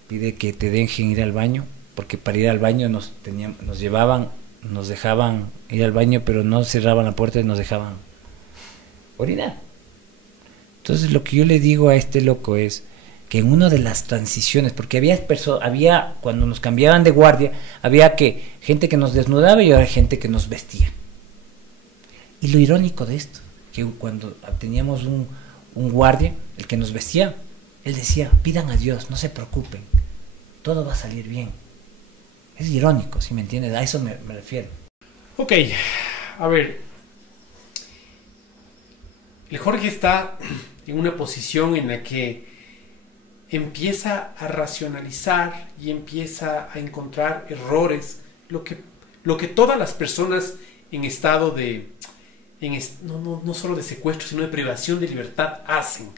pide que te dejen ir al baño, porque para ir al baño nos dejaban ir al baño, pero no cerraban la puerta y nos dejaban orinar. Entonces lo que yo le digo a este loco es que en una de las transiciones, porque había cuando nos cambiaban de guardia, había gente que nos desnudaba y había gente que nos vestía. Y lo irónico de esto, que cuando teníamos un guardia, el que nos vestía, él decía, pidan a Dios, no se preocupen, todo va a salir bien. Es irónico, ¿sí me entiendes? A eso me refiero. Ok, a ver, el Jorge está en una posición en la que empieza a racionalizar y empieza a encontrar errores, lo que todas las personas en estado no solo de secuestro, sino de privación de libertad hacen.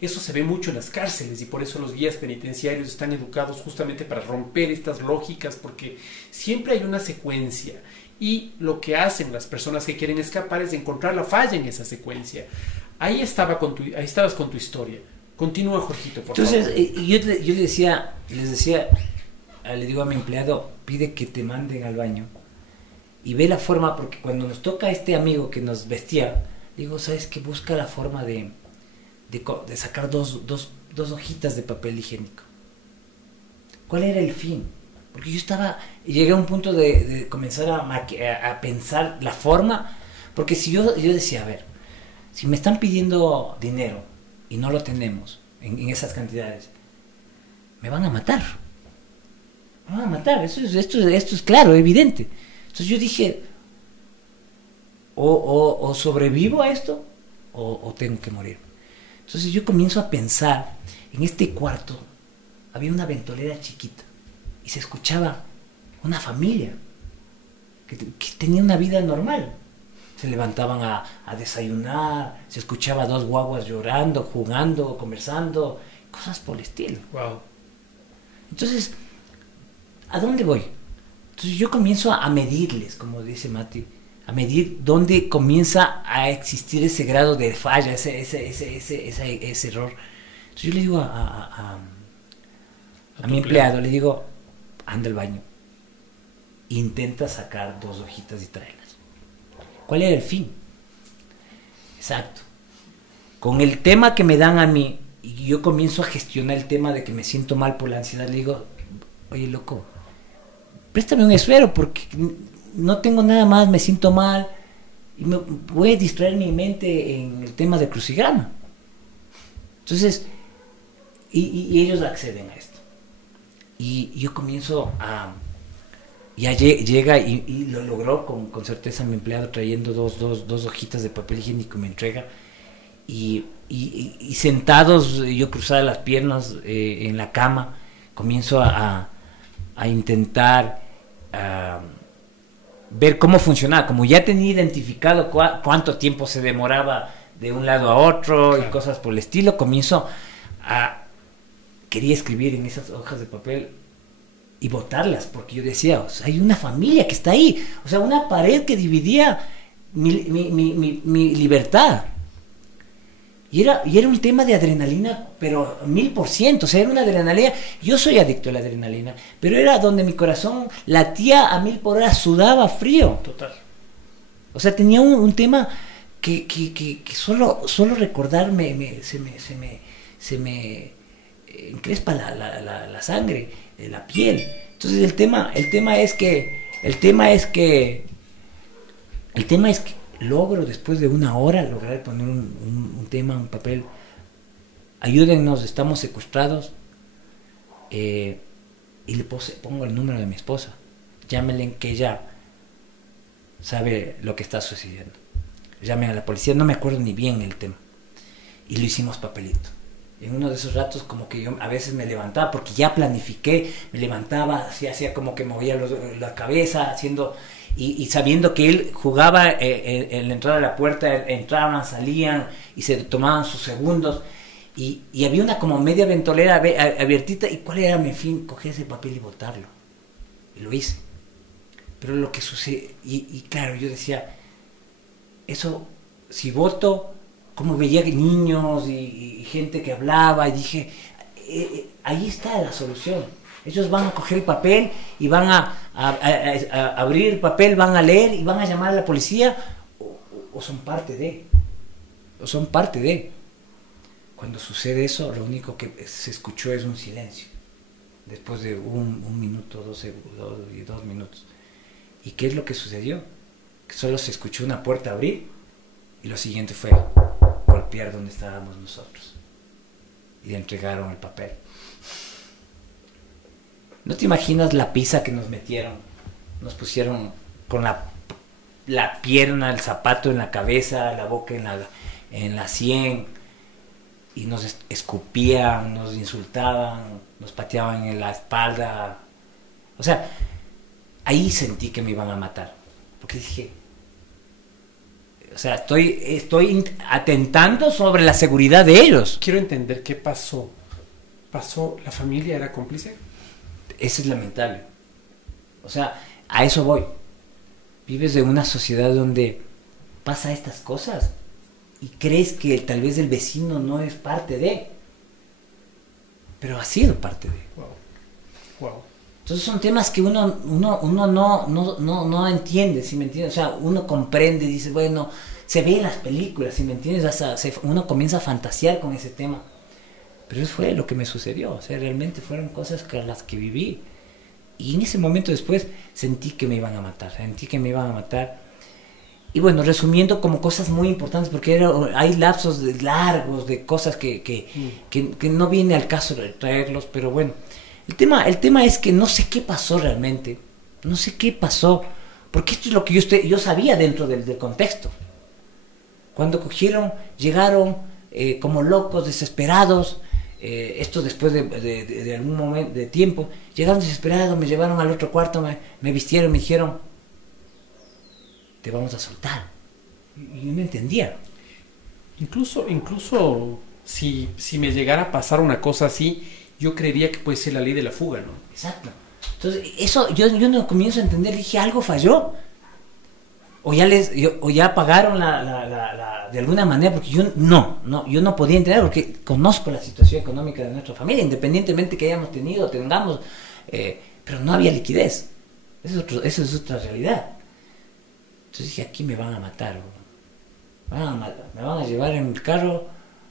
Eso se ve mucho en las cárceles y por eso los guías penitenciarios están educados justamente para romper estas lógicas, porque siempre hay una secuencia y lo que hacen las personas que quieren escapar es encontrar la falla en esa secuencia. Ahí estabas con tu historia. Continúa, Jorgito, por favor. Entonces, yo le digo a mi empleado, pide que te manden al baño y ve la forma, porque cuando nos toca a este amigo que nos vestía, digo, ¿sabes qué? Busca la forma de sacar dos hojitas de papel higiénico. ¿Cuál era el fin? Porque llegué a un punto de comenzar a pensar la forma, porque si yo decía, a ver, si me están pidiendo dinero y no lo tenemos en esas cantidades, me van a matar. Me van a matar, esto es claro, evidente. Entonces yo dije, o sobrevivo a esto, o tengo que morir. Entonces yo comienzo a pensar, en este cuarto había una ventolera chiquita, y se escuchaba una familia que tenía una vida normal. Se levantaban a desayunar, se escuchaba 2 guaguas llorando, jugando, conversando, cosas por el estilo. Wow. Entonces, ¿a dónde voy? Entonces yo comienzo a medirles, como dice Mati, a medir dónde comienza a existir ese grado de falla, ese error. Entonces yo le digo a mi empleado, le digo, anda al baño, intenta sacar 2 hojitas y tráelas. ¿Cuál era el fin? Exacto. Con el tema que me dan a mí, y yo comienzo a gestionar el tema de que me siento mal por la ansiedad, le digo, oye loco, préstame un esfero porque no tengo nada más, me siento mal, y me voy a distraer mi mente en el tema de crucigrama. Entonces, y ellos acceden a esto. Y yo comienzo a... Ya llega y lo logró con certeza mi empleado, trayendo dos hojitas de papel higiénico, me entrega. Y sentados, yo cruzada las piernas en la cama, comienzo a intentar ver cómo funcionaba. Como ya tenía identificado cuánto tiempo se demoraba de un lado a otro, claro, y cosas por el estilo, comienzo quería escribir en esas hojas de papel y botarlas, porque yo decía, o sea, hay una familia que está ahí, o sea, una pared que dividía mi libertad. Y era un tema de adrenalina, pero 1000%, o sea, era una adrenalina. Yo soy adicto a la adrenalina, pero era donde mi corazón latía a 1000 por hora, sudaba frío. Total. O sea, tenía un tema que solo recordarme se me encrespa la sangre, la piel. Entonces el tema es que logro después de 1 hora lograr poner un tema, un papel. Ayúdennos, estamos secuestrados. Y le pongo el número de mi esposa. Llámenle, que ella sabe lo que está sucediendo. Llamen a la policía, no me acuerdo ni bien el tema. Y lo hicimos papelito. En uno de esos ratos como que yo a veces me levantaba, porque ya planifiqué, me levantaba, hacía como que movía la cabeza, haciendo... Y sabiendo que él jugaba en la entrada de la puerta, entraban, salían y se tomaban sus segundos. Y había una como media ventolera abiertita. ¿Y cuál era mi fin? Coger ese papel y botarlo. Y lo hice. Pero lo que sucede... Y claro, yo decía, eso, si voto, como veía niños y gente que hablaba, y dije, ahí está la solución. Ellos van a coger el papel y van a abrir el papel, van a leer y van a llamar a la policía, o son parte de. Cuando sucede eso, lo único que se escuchó es un silencio. Después de un minuto, 2 segundos y 2 minutos. ¿Y qué es lo que sucedió? Que solo se escuchó una puerta abrir y lo siguiente fue golpear donde estábamos nosotros. Y le entregaron el papel. ¿No te imaginas la pizza que nos metieron? Nos pusieron con la pierna, el zapato en la cabeza, la boca en la sien, y nos escupían, nos insultaban, nos pateaban en la espalda. O sea, ahí sentí que me iban a matar, porque dije, o sea, estoy atentando sobre la seguridad de ellos. Quiero entender qué pasó. ¿La familia era cómplice? Eso es lamentable. O sea, a eso voy. Vives en una sociedad donde pasa estas cosas y crees que tal vez el vecino no es parte de, pero ha sido parte de. Wow. Entonces son temas que uno no entiende, ¿sí me entiendes? O sea, uno comprende, dice, bueno, se ve en las películas, ¿sí me entiendes? Hasta uno comienza a fantasear con ese tema. Pero eso fue lo que me sucedió, o sea, realmente fueron cosas las que viví. Y en ese momento después sentí que me iban a matar, Y bueno, resumiendo como cosas muy importantes, porque hay lapsos largos de cosas que no viene al caso de traerlos, pero bueno, el tema es que no sé qué pasó realmente, no sé qué pasó, porque esto es lo que yo sabía dentro del contexto. Cuando llegaron como locos, desesperados, esto después de algún momento de tiempo, llegaron desesperados, me llevaron al otro cuarto, me vistieron, me dijeron, te vamos a soltar. Y yo no entendía. Incluso si me llegara a pasar una cosa así, yo creería que puede ser la ley de la fuga, ¿no? Exacto. Entonces, eso yo no comienzo a entender, dije, algo falló. O ya pagaron de alguna manera, porque yo no podía entender, porque conozco la situación económica de nuestra familia, independientemente que tengamos, pero no había liquidez. Esa es otra realidad. Entonces dije, aquí me van a matar, me van a llevar en el carro,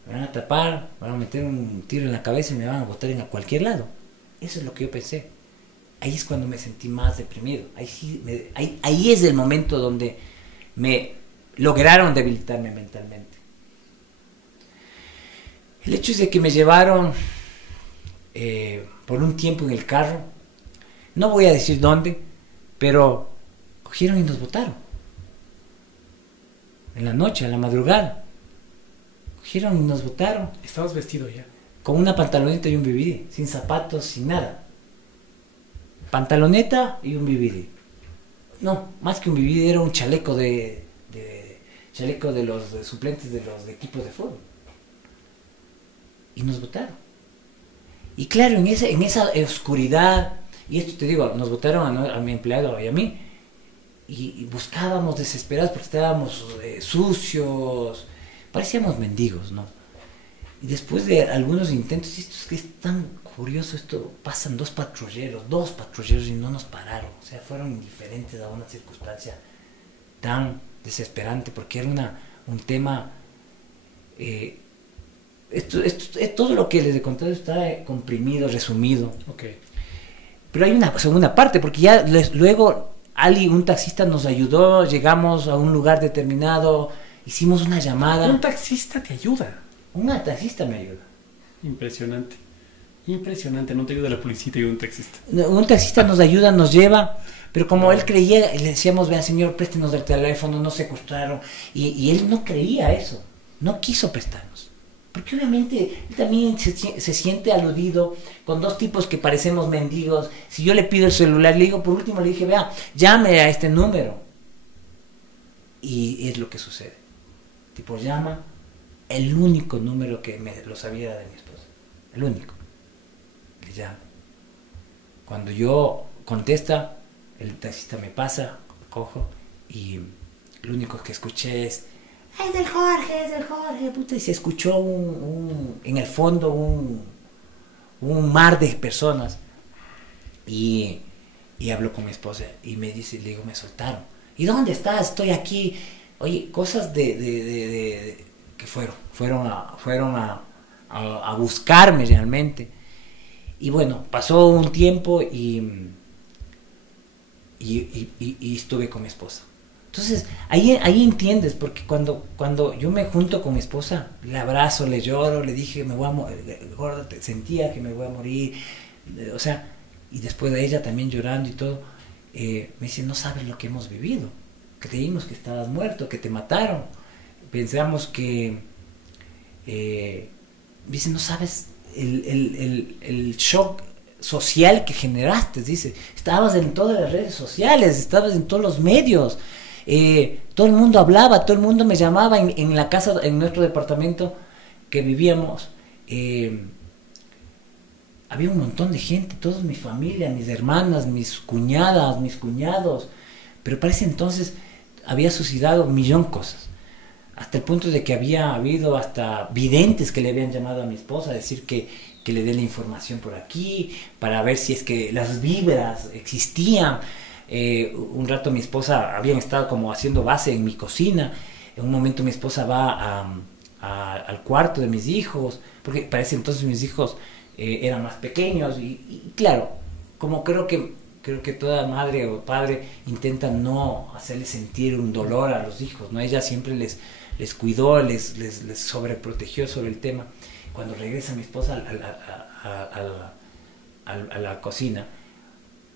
me van a atrapar, me van a meter un tiro en la cabeza y me van a botar en cualquier lado. Eso es lo que yo pensé. Ahí es cuando me sentí más deprimido. Ahí es el momento donde me lograron debilitarme mentalmente. El hecho es de que me llevaron por un tiempo en el carro. No voy a decir dónde, pero cogieron y nos botaron. En la noche, a la madrugada. Cogieron y nos botaron. ¿Estabas vestido ya? Con una pantaloneta y un bibidi, sin zapatos, sin nada. Pantaloneta y un bibidi. No, más que un bibidi, era un chaleco de los suplentes de los equipos de fútbol. Y nos botaron. Y claro, en esa oscuridad, y esto te digo, nos botaron a mi empleado y a mí, y buscábamos desesperados porque estábamos sucios, parecíamos mendigos, ¿no? Y después de algunos intentos, esto es que es tan curioso, pasan dos patrulleros y no nos pararon, o sea, fueron indiferentes a una circunstancia tan desesperante, porque era un tema, todo lo que les he contado está comprimido, resumido. Okay. Pero hay una segunda parte, porque ya luego un taxista nos ayudó, llegamos a un lugar determinado, hicimos una llamada. ¿Un taxista te ayuda? Una taxista me ayuda. Impresionante, no te ayuda la policía, te ayuda un taxista. Un taxista nos ayuda, nos lleva, pero como él creía, le decíamos, vea señor, préstenos el teléfono, nos secuestraron, y él no creía eso, no quiso prestarnos. Porque obviamente él también se siente aludido con dos tipos que parecemos mendigos. Si yo le pido el celular, le digo, por último le dije, vea, llame a este número. Y es lo que sucede. Tipo, llama el único número que lo sabía de mi esposa. El único. Le llama. Cuando yo contesta, el taxista me pasa, cojo, y lo único que escuché es, es del Jorge, puta, y se escuchó en el fondo un mar de personas, y hablo con mi esposa, y me dice, le digo, me soltaron. ¿Y dónde estás? Estoy aquí. Oye, cosas que fueron a buscarme realmente. Y bueno, pasó un tiempo y estuve con mi esposa. Entonces, ahí entiendes, porque cuando yo me junto con mi esposa, le abrazo, le lloro, le dije, me voy a morir, gorda, sentía que me voy a morir, o sea, y después de ella también llorando y todo, me dice, no sabes lo que hemos vivido, creímos que estabas muerto, que te mataron, pensamos que, dice, no sabes el shock social que generaste, dice, estabas en todas las redes sociales, estabas en todos los medios, todo el mundo hablaba, todo el mundo me llamaba en la casa, en nuestro departamento que vivíamos, había un montón de gente, toda mi familia, mis hermanas, mis cuñadas, mis cuñados, pero para ese entonces había sucedido 1,000,000 cosas, hasta el punto de que había habido hasta videntes que le habían llamado a mi esposa a decir que le dé la información por aquí, para ver si es que las vibras existían. Un rato mi esposa habían estado como haciendo base en mi cocina, en un momento mi esposa va al cuarto de mis hijos, porque para ese entonces mis hijos eran más pequeños, y claro, como creo que creo que toda madre o padre intenta no hacerle sentir un dolor a los hijos, ¿no? Ella siempre les cuidó, les sobreprotegió sobre el tema. Cuando regresa mi esposa a la cocina,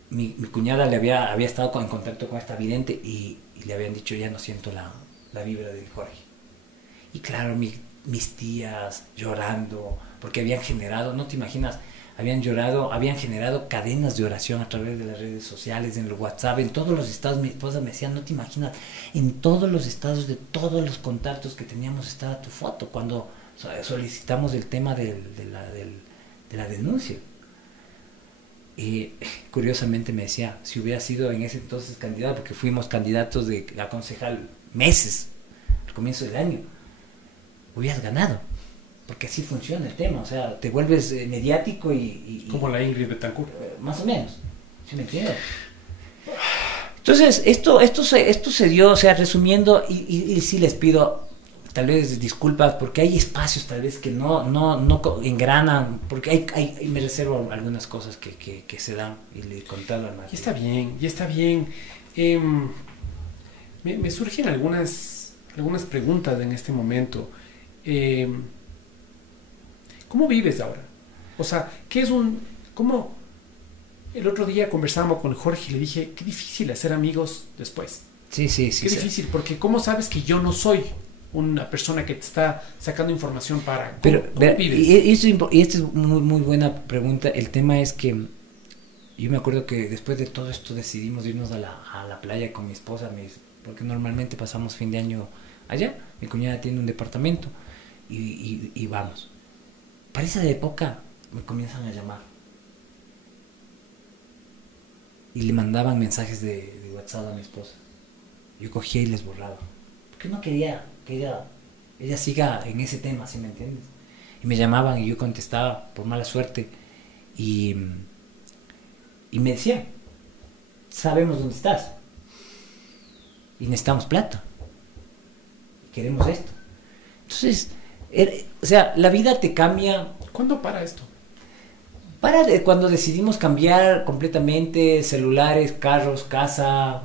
mi cuñada había estado en contacto con esta vidente y le habían dicho, ya no siento la vibra del Jorge. Y claro, mis tías llorando, porque habían generado, no te imaginas, habían generado cadenas de oración a través de las redes sociales, en el WhatsApp, en todos los estados. Mi esposa me decía, no te imaginas, en todos los estados de todos los contactos que teníamos estaba tu foto, cuando solicitamos el tema de la denuncia. Y curiosamente me decía, si hubiera sido en ese entonces candidato, porque fuimos candidatos a concejal meses, al comienzo del año, hubieras ganado. Porque así funciona el tema, o sea, te vuelves mediático y como la Ingrid Betancourt. Más o menos, ¿sí me entiendes? Entonces, esto se dio, o sea, resumiendo, y sí les pido tal vez disculpas, porque hay espacios tal vez que no engranan, porque me reservo algunas cosas que se dan, y le he contado al Martín. Y está bien. Me surgen algunas preguntas en este momento. ¿Cómo vives ahora? O sea, ¿cómo? El otro día conversábamos con Jorge y le dije, qué difícil hacer amigos después. Sí. Qué difícil, porque ¿cómo sabes que yo no soy una persona que te está sacando información para... ¿Cómo vives? Y esta es muy, muy buena pregunta. El tema es que yo me acuerdo que después de todo esto decidimos irnos a la playa con mi esposa, porque normalmente pasamos fin de año allá. Mi cuñada tiene un departamento y vamos. Para esa época me comienzan a llamar y le mandaban mensajes de WhatsApp a mi esposa. Yo cogía y les borraba porque no quería que ella siga en ese tema, ¿sí me entiendes? Y me llamaban y yo contestaba por mala suerte y me decían, sabemos dónde estás y necesitamos plata, queremos esto. Entonces, o sea, la vida te cambia. ¿Cuándo para esto? Cuando decidimos cambiar completamente celulares, carros, casa.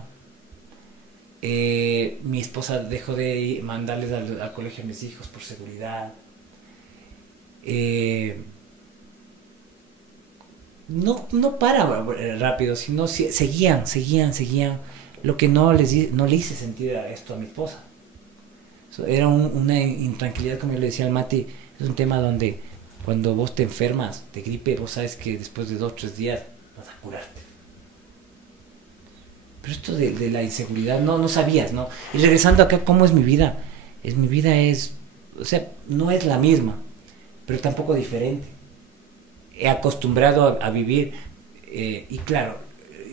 Mi esposa dejó de mandarles al colegio a mis hijos por seguridad. No para rápido, sino seguían. Lo que no le hice sentir a esto a mi esposa. Era una intranquilidad, como yo le decía al Mati, es un tema donde cuando vos te enfermas de gripe, vos sabes que después de 2 o 3 días vas a curarte. Pero esto de la inseguridad, no sabías, ¿no? Y regresando acá, ¿cómo es mi vida? Mi vida o sea, no es la misma, pero tampoco diferente. He acostumbrado a vivir, y claro,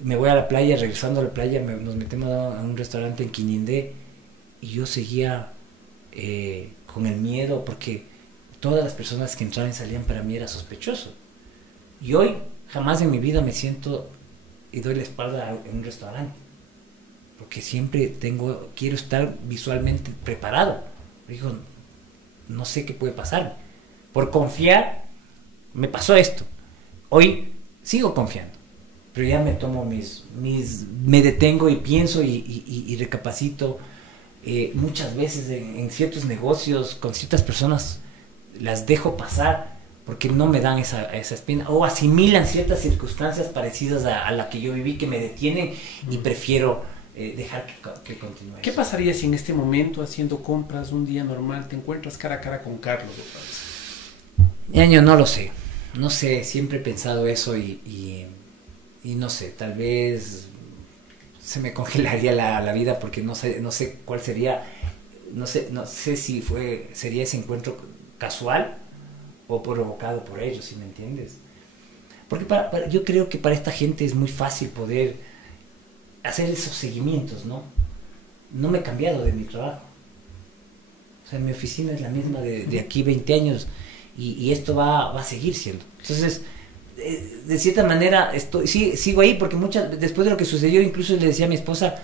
me voy a la playa, regresando a la playa, nos metemos a un restaurante en Quinindé, y yo seguía con el miedo, porque todas las personas que entraban y salían para mí era sospechoso. Y hoy jamás en mi vida me siento y doy la espalda en un restaurante, porque siempre quiero estar visualmente preparado. Digo, no sé qué puede pasar. Por confiar me pasó esto. Hoy sigo confiando, pero ya me tomo me detengo y pienso y recapacito. Muchas veces en ciertos negocios con ciertas personas las dejo pasar porque no me dan esa espina, o asimilan ciertas circunstancias parecidas a la que yo viví, que me detienen, y prefiero dejar que continúe. ¿Qué pasaría si en este momento, haciendo compras un día normal, te encuentras cara a cara con Carlos otra vez? Ñaño, no lo sé, siempre he pensado eso y no sé, tal vez se me congelaría la vida, porque no sé cuál sería, no sé si sería ese encuentro casual o provocado por ellos, ¿sí me entiendes? Porque yo creo que para esta gente es muy fácil poder hacer esos seguimientos, ¿no? No me he cambiado de mi trabajo. O sea, mi oficina es la misma de aquí 20 años y esto va a seguir siendo. Entonces, de cierta manera, sigo ahí, porque después de lo que sucedió, incluso le decía a mi esposa,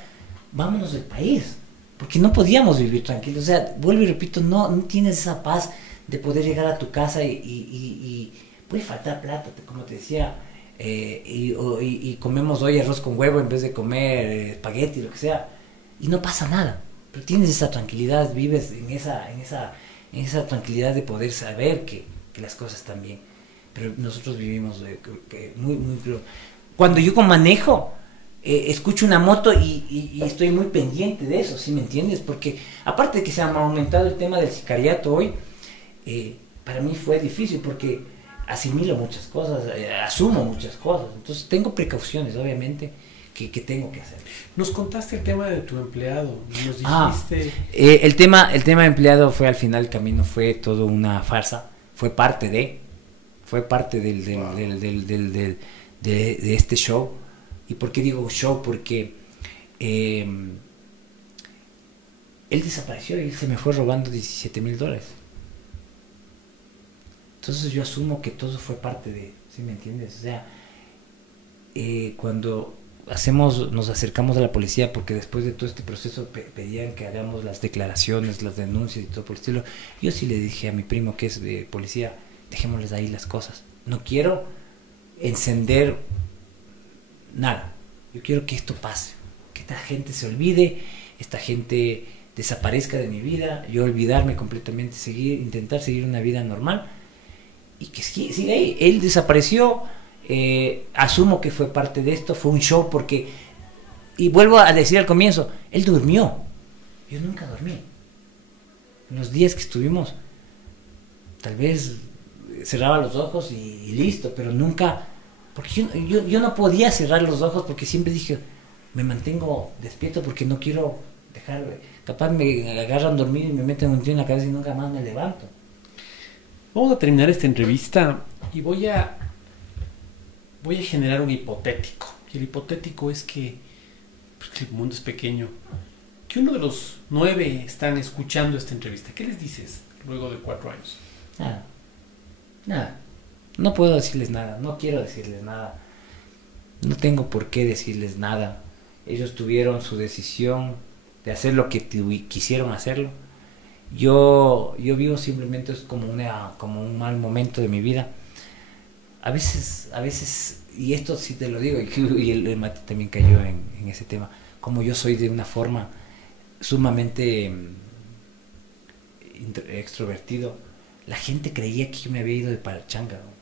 vámonos del país, porque no podíamos vivir tranquilos. O sea, vuelvo y repito, no tienes esa paz de poder llegar a tu casa y puede faltar plata, como te decía, y comemos hoy arroz con huevo en vez de comer espagueti, lo que sea, y no pasa nada. Pero tienes esa tranquilidad, vives en esa tranquilidad de poder saber que las cosas están bien. Pero nosotros vivimos muy. Cuando yo manejo, escucho una moto y estoy muy pendiente de eso, ¿sí me entiendes? Porque aparte de que se ha aumentado el tema del sicariato hoy, para mí fue difícil porque asimilo muchas cosas, asumo muchas cosas, entonces tengo precauciones, obviamente, que tengo que hacer. Nos contaste el tema de tu empleado, nos dijiste... el tema de empleado fue al final del camino, fue todo una farsa, fue parte de este show. ¿Y por qué digo show? Porque él desapareció y él se me fue robando $17,000. Entonces yo asumo que todo fue parte de, ¿sí me entiendes? O sea, cuando nos acercamos a la policía, porque después de todo este proceso pedían que hagamos las declaraciones, las denuncias y todo por el estilo, yo sí le dije a mi primo que es de policía, dejémosles ahí las cosas. No quiero encender nada. Yo quiero que esto pase, que esta gente se olvide, esta gente desaparezca de mi vida, yo olvidarme completamente, intentar seguir una vida normal. Y que siga ahí. Él desapareció, asumo que fue parte de esto, fue un show porque, y vuelvo a decir al comienzo, él durmió, yo nunca dormí. En los días que estuvimos, tal vez cerraba los ojos y listo, pero nunca, porque yo no podía cerrar los ojos porque siempre dije, me mantengo despierto porque no quiero dejar, capaz me agarran dormido y me meten un tiro en la cabeza y nunca más me levanto. Vamos a terminar esta entrevista y voy a generar un hipotético. Y el hipotético es que el mundo es pequeño. Que uno de los 9 están escuchando esta entrevista. ¿Qué les dices luego de 4 años? Nada. No puedo decirles nada. No quiero decirles nada. No tengo por qué decirles nada. Ellos tuvieron su decisión de hacer lo que quisieron hacerlo. Yo vivo simplemente como un mal momento de mi vida. A veces, y esto sí te lo digo, y el Mati también cayó en ese tema, como yo soy de una forma sumamente extrovertido, la gente creía que yo me había ido de parachanga, ¿no?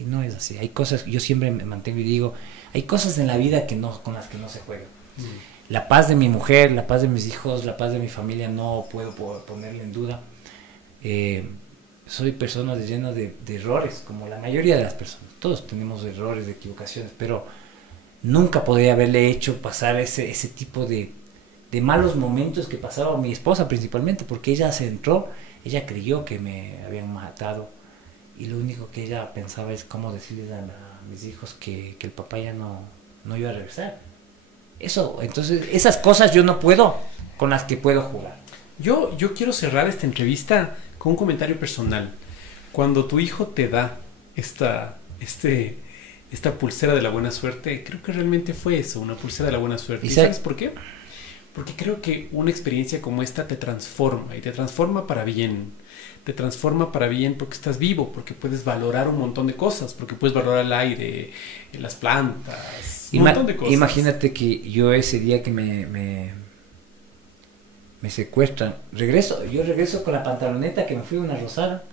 Y no es así. Hay cosas, yo siempre me mantengo y digo, hay cosas en la vida con las que no se juega. La paz de mi mujer, la paz de mis hijos, la paz de mi familia no puedo ponerla en duda. Soy persona llena de errores, como la mayoría de las personas. Todos tenemos errores, de equivocaciones, pero nunca podría haberle hecho pasar ese tipo de malos momentos que pasaba a mi esposa principalmente, porque ella se entró, ella creyó que me habían matado y lo único que ella pensaba es cómo decirles a mis hijos que el papá ya no iba a regresar. Eso, entonces, esas cosas yo no puedo, con las que puedo jugar. Yo quiero cerrar esta entrevista con un comentario personal. Cuando tu hijo te da esta pulsera de la buena suerte, creo que realmente fue eso, una pulsera de la buena suerte. ¿Y sabes por qué? Porque creo que una experiencia como esta te transforma, y te transforma para bien. Te transforma para bien porque estás vivo, porque puedes valorar un montón de cosas, porque puedes valorar el aire, las plantas, un montón de cosas. Imagínate que yo ese día que me secuestran, yo regreso con la pantaloneta que me fui una rosada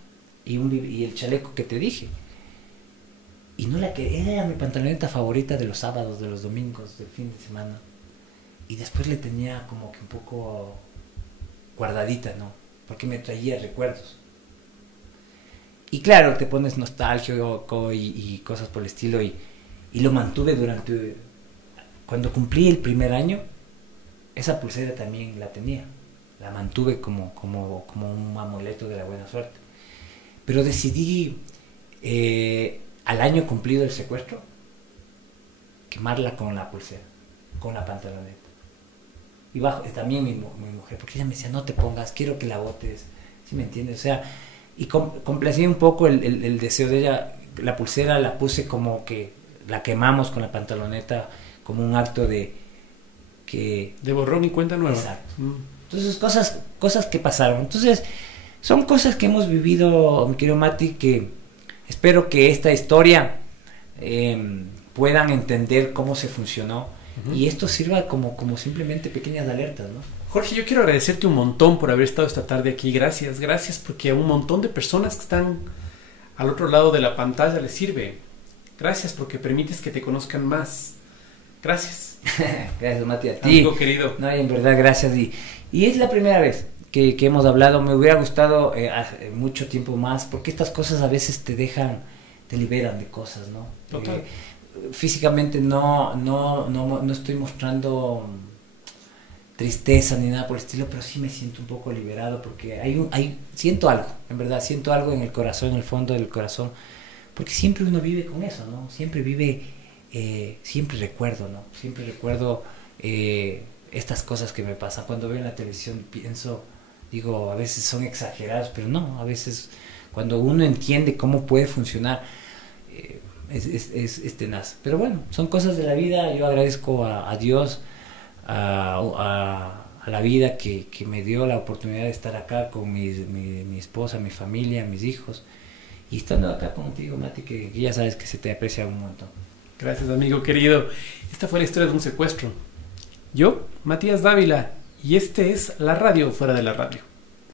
y el chaleco que te dije. Y no era mi pantaloneta favorita de los sábados, de los domingos, del fin de semana. Y después le tenía como que un poco guardadita, ¿no? Porque me traía recuerdos. Y claro, te pones nostálgico y cosas por el estilo, y lo mantuve cuando cumplí el primer año, esa pulsera también la tenía, la mantuve como un amuleto de la buena suerte. Pero decidí, al año cumplido el secuestro, quemarla con la pulsera, con la pantaloneta. Y también mi mujer, porque ella me decía, no te pongas, quiero que la botes, ¿sí me entiendes? O sea, y complací un poco el deseo de ella. La pulsera la puse como que la quemamos con la pantaloneta, como un acto de borrón y cuenta nueva. Exacto. Entonces, cosas que pasaron. Entonces, son cosas que hemos vivido, mi querido Mati, que espero que esta historia puedan entender cómo se funcionó y esto sirva como simplemente pequeñas alertas, ¿no? Jorge, yo quiero agradecerte un montón por haber estado esta tarde aquí. Gracias, gracias, porque a un montón de personas que están al otro lado de la pantalla les sirve. Gracias porque permites que te conozcan más. Gracias. Gracias, Mati, a ti. Amigo querido. No, en verdad, gracias. Y es la primera vez que hemos hablado. Me hubiera gustado mucho tiempo más, porque estas cosas a veces te liberan de cosas, ¿no? Total. Físicamente no estoy mostrando tristeza ni nada por el estilo, pero sí me siento un poco liberado porque siento algo, en verdad, siento algo en el corazón, en el fondo del corazón, porque siempre uno vive con eso, ¿no? Siempre recuerdo, ¿no? Siempre recuerdo estas cosas que me pasan. Cuando veo en la televisión digo, a veces son exageradas, pero no, a veces cuando uno entiende cómo puede funcionar, es tenaz. Pero bueno, son cosas de la vida. Yo agradezco a Dios, a la vida que me dio la oportunidad de estar acá con mi esposa, mi familia, mis hijos, y estando acá contigo, Mati, que ya sabes que se te aprecia un montón. Gracias, amigo querido. Esta fue la historia de un secuestro. Yo, Matías Dávila, y este es La Radio Fuera de la Radio.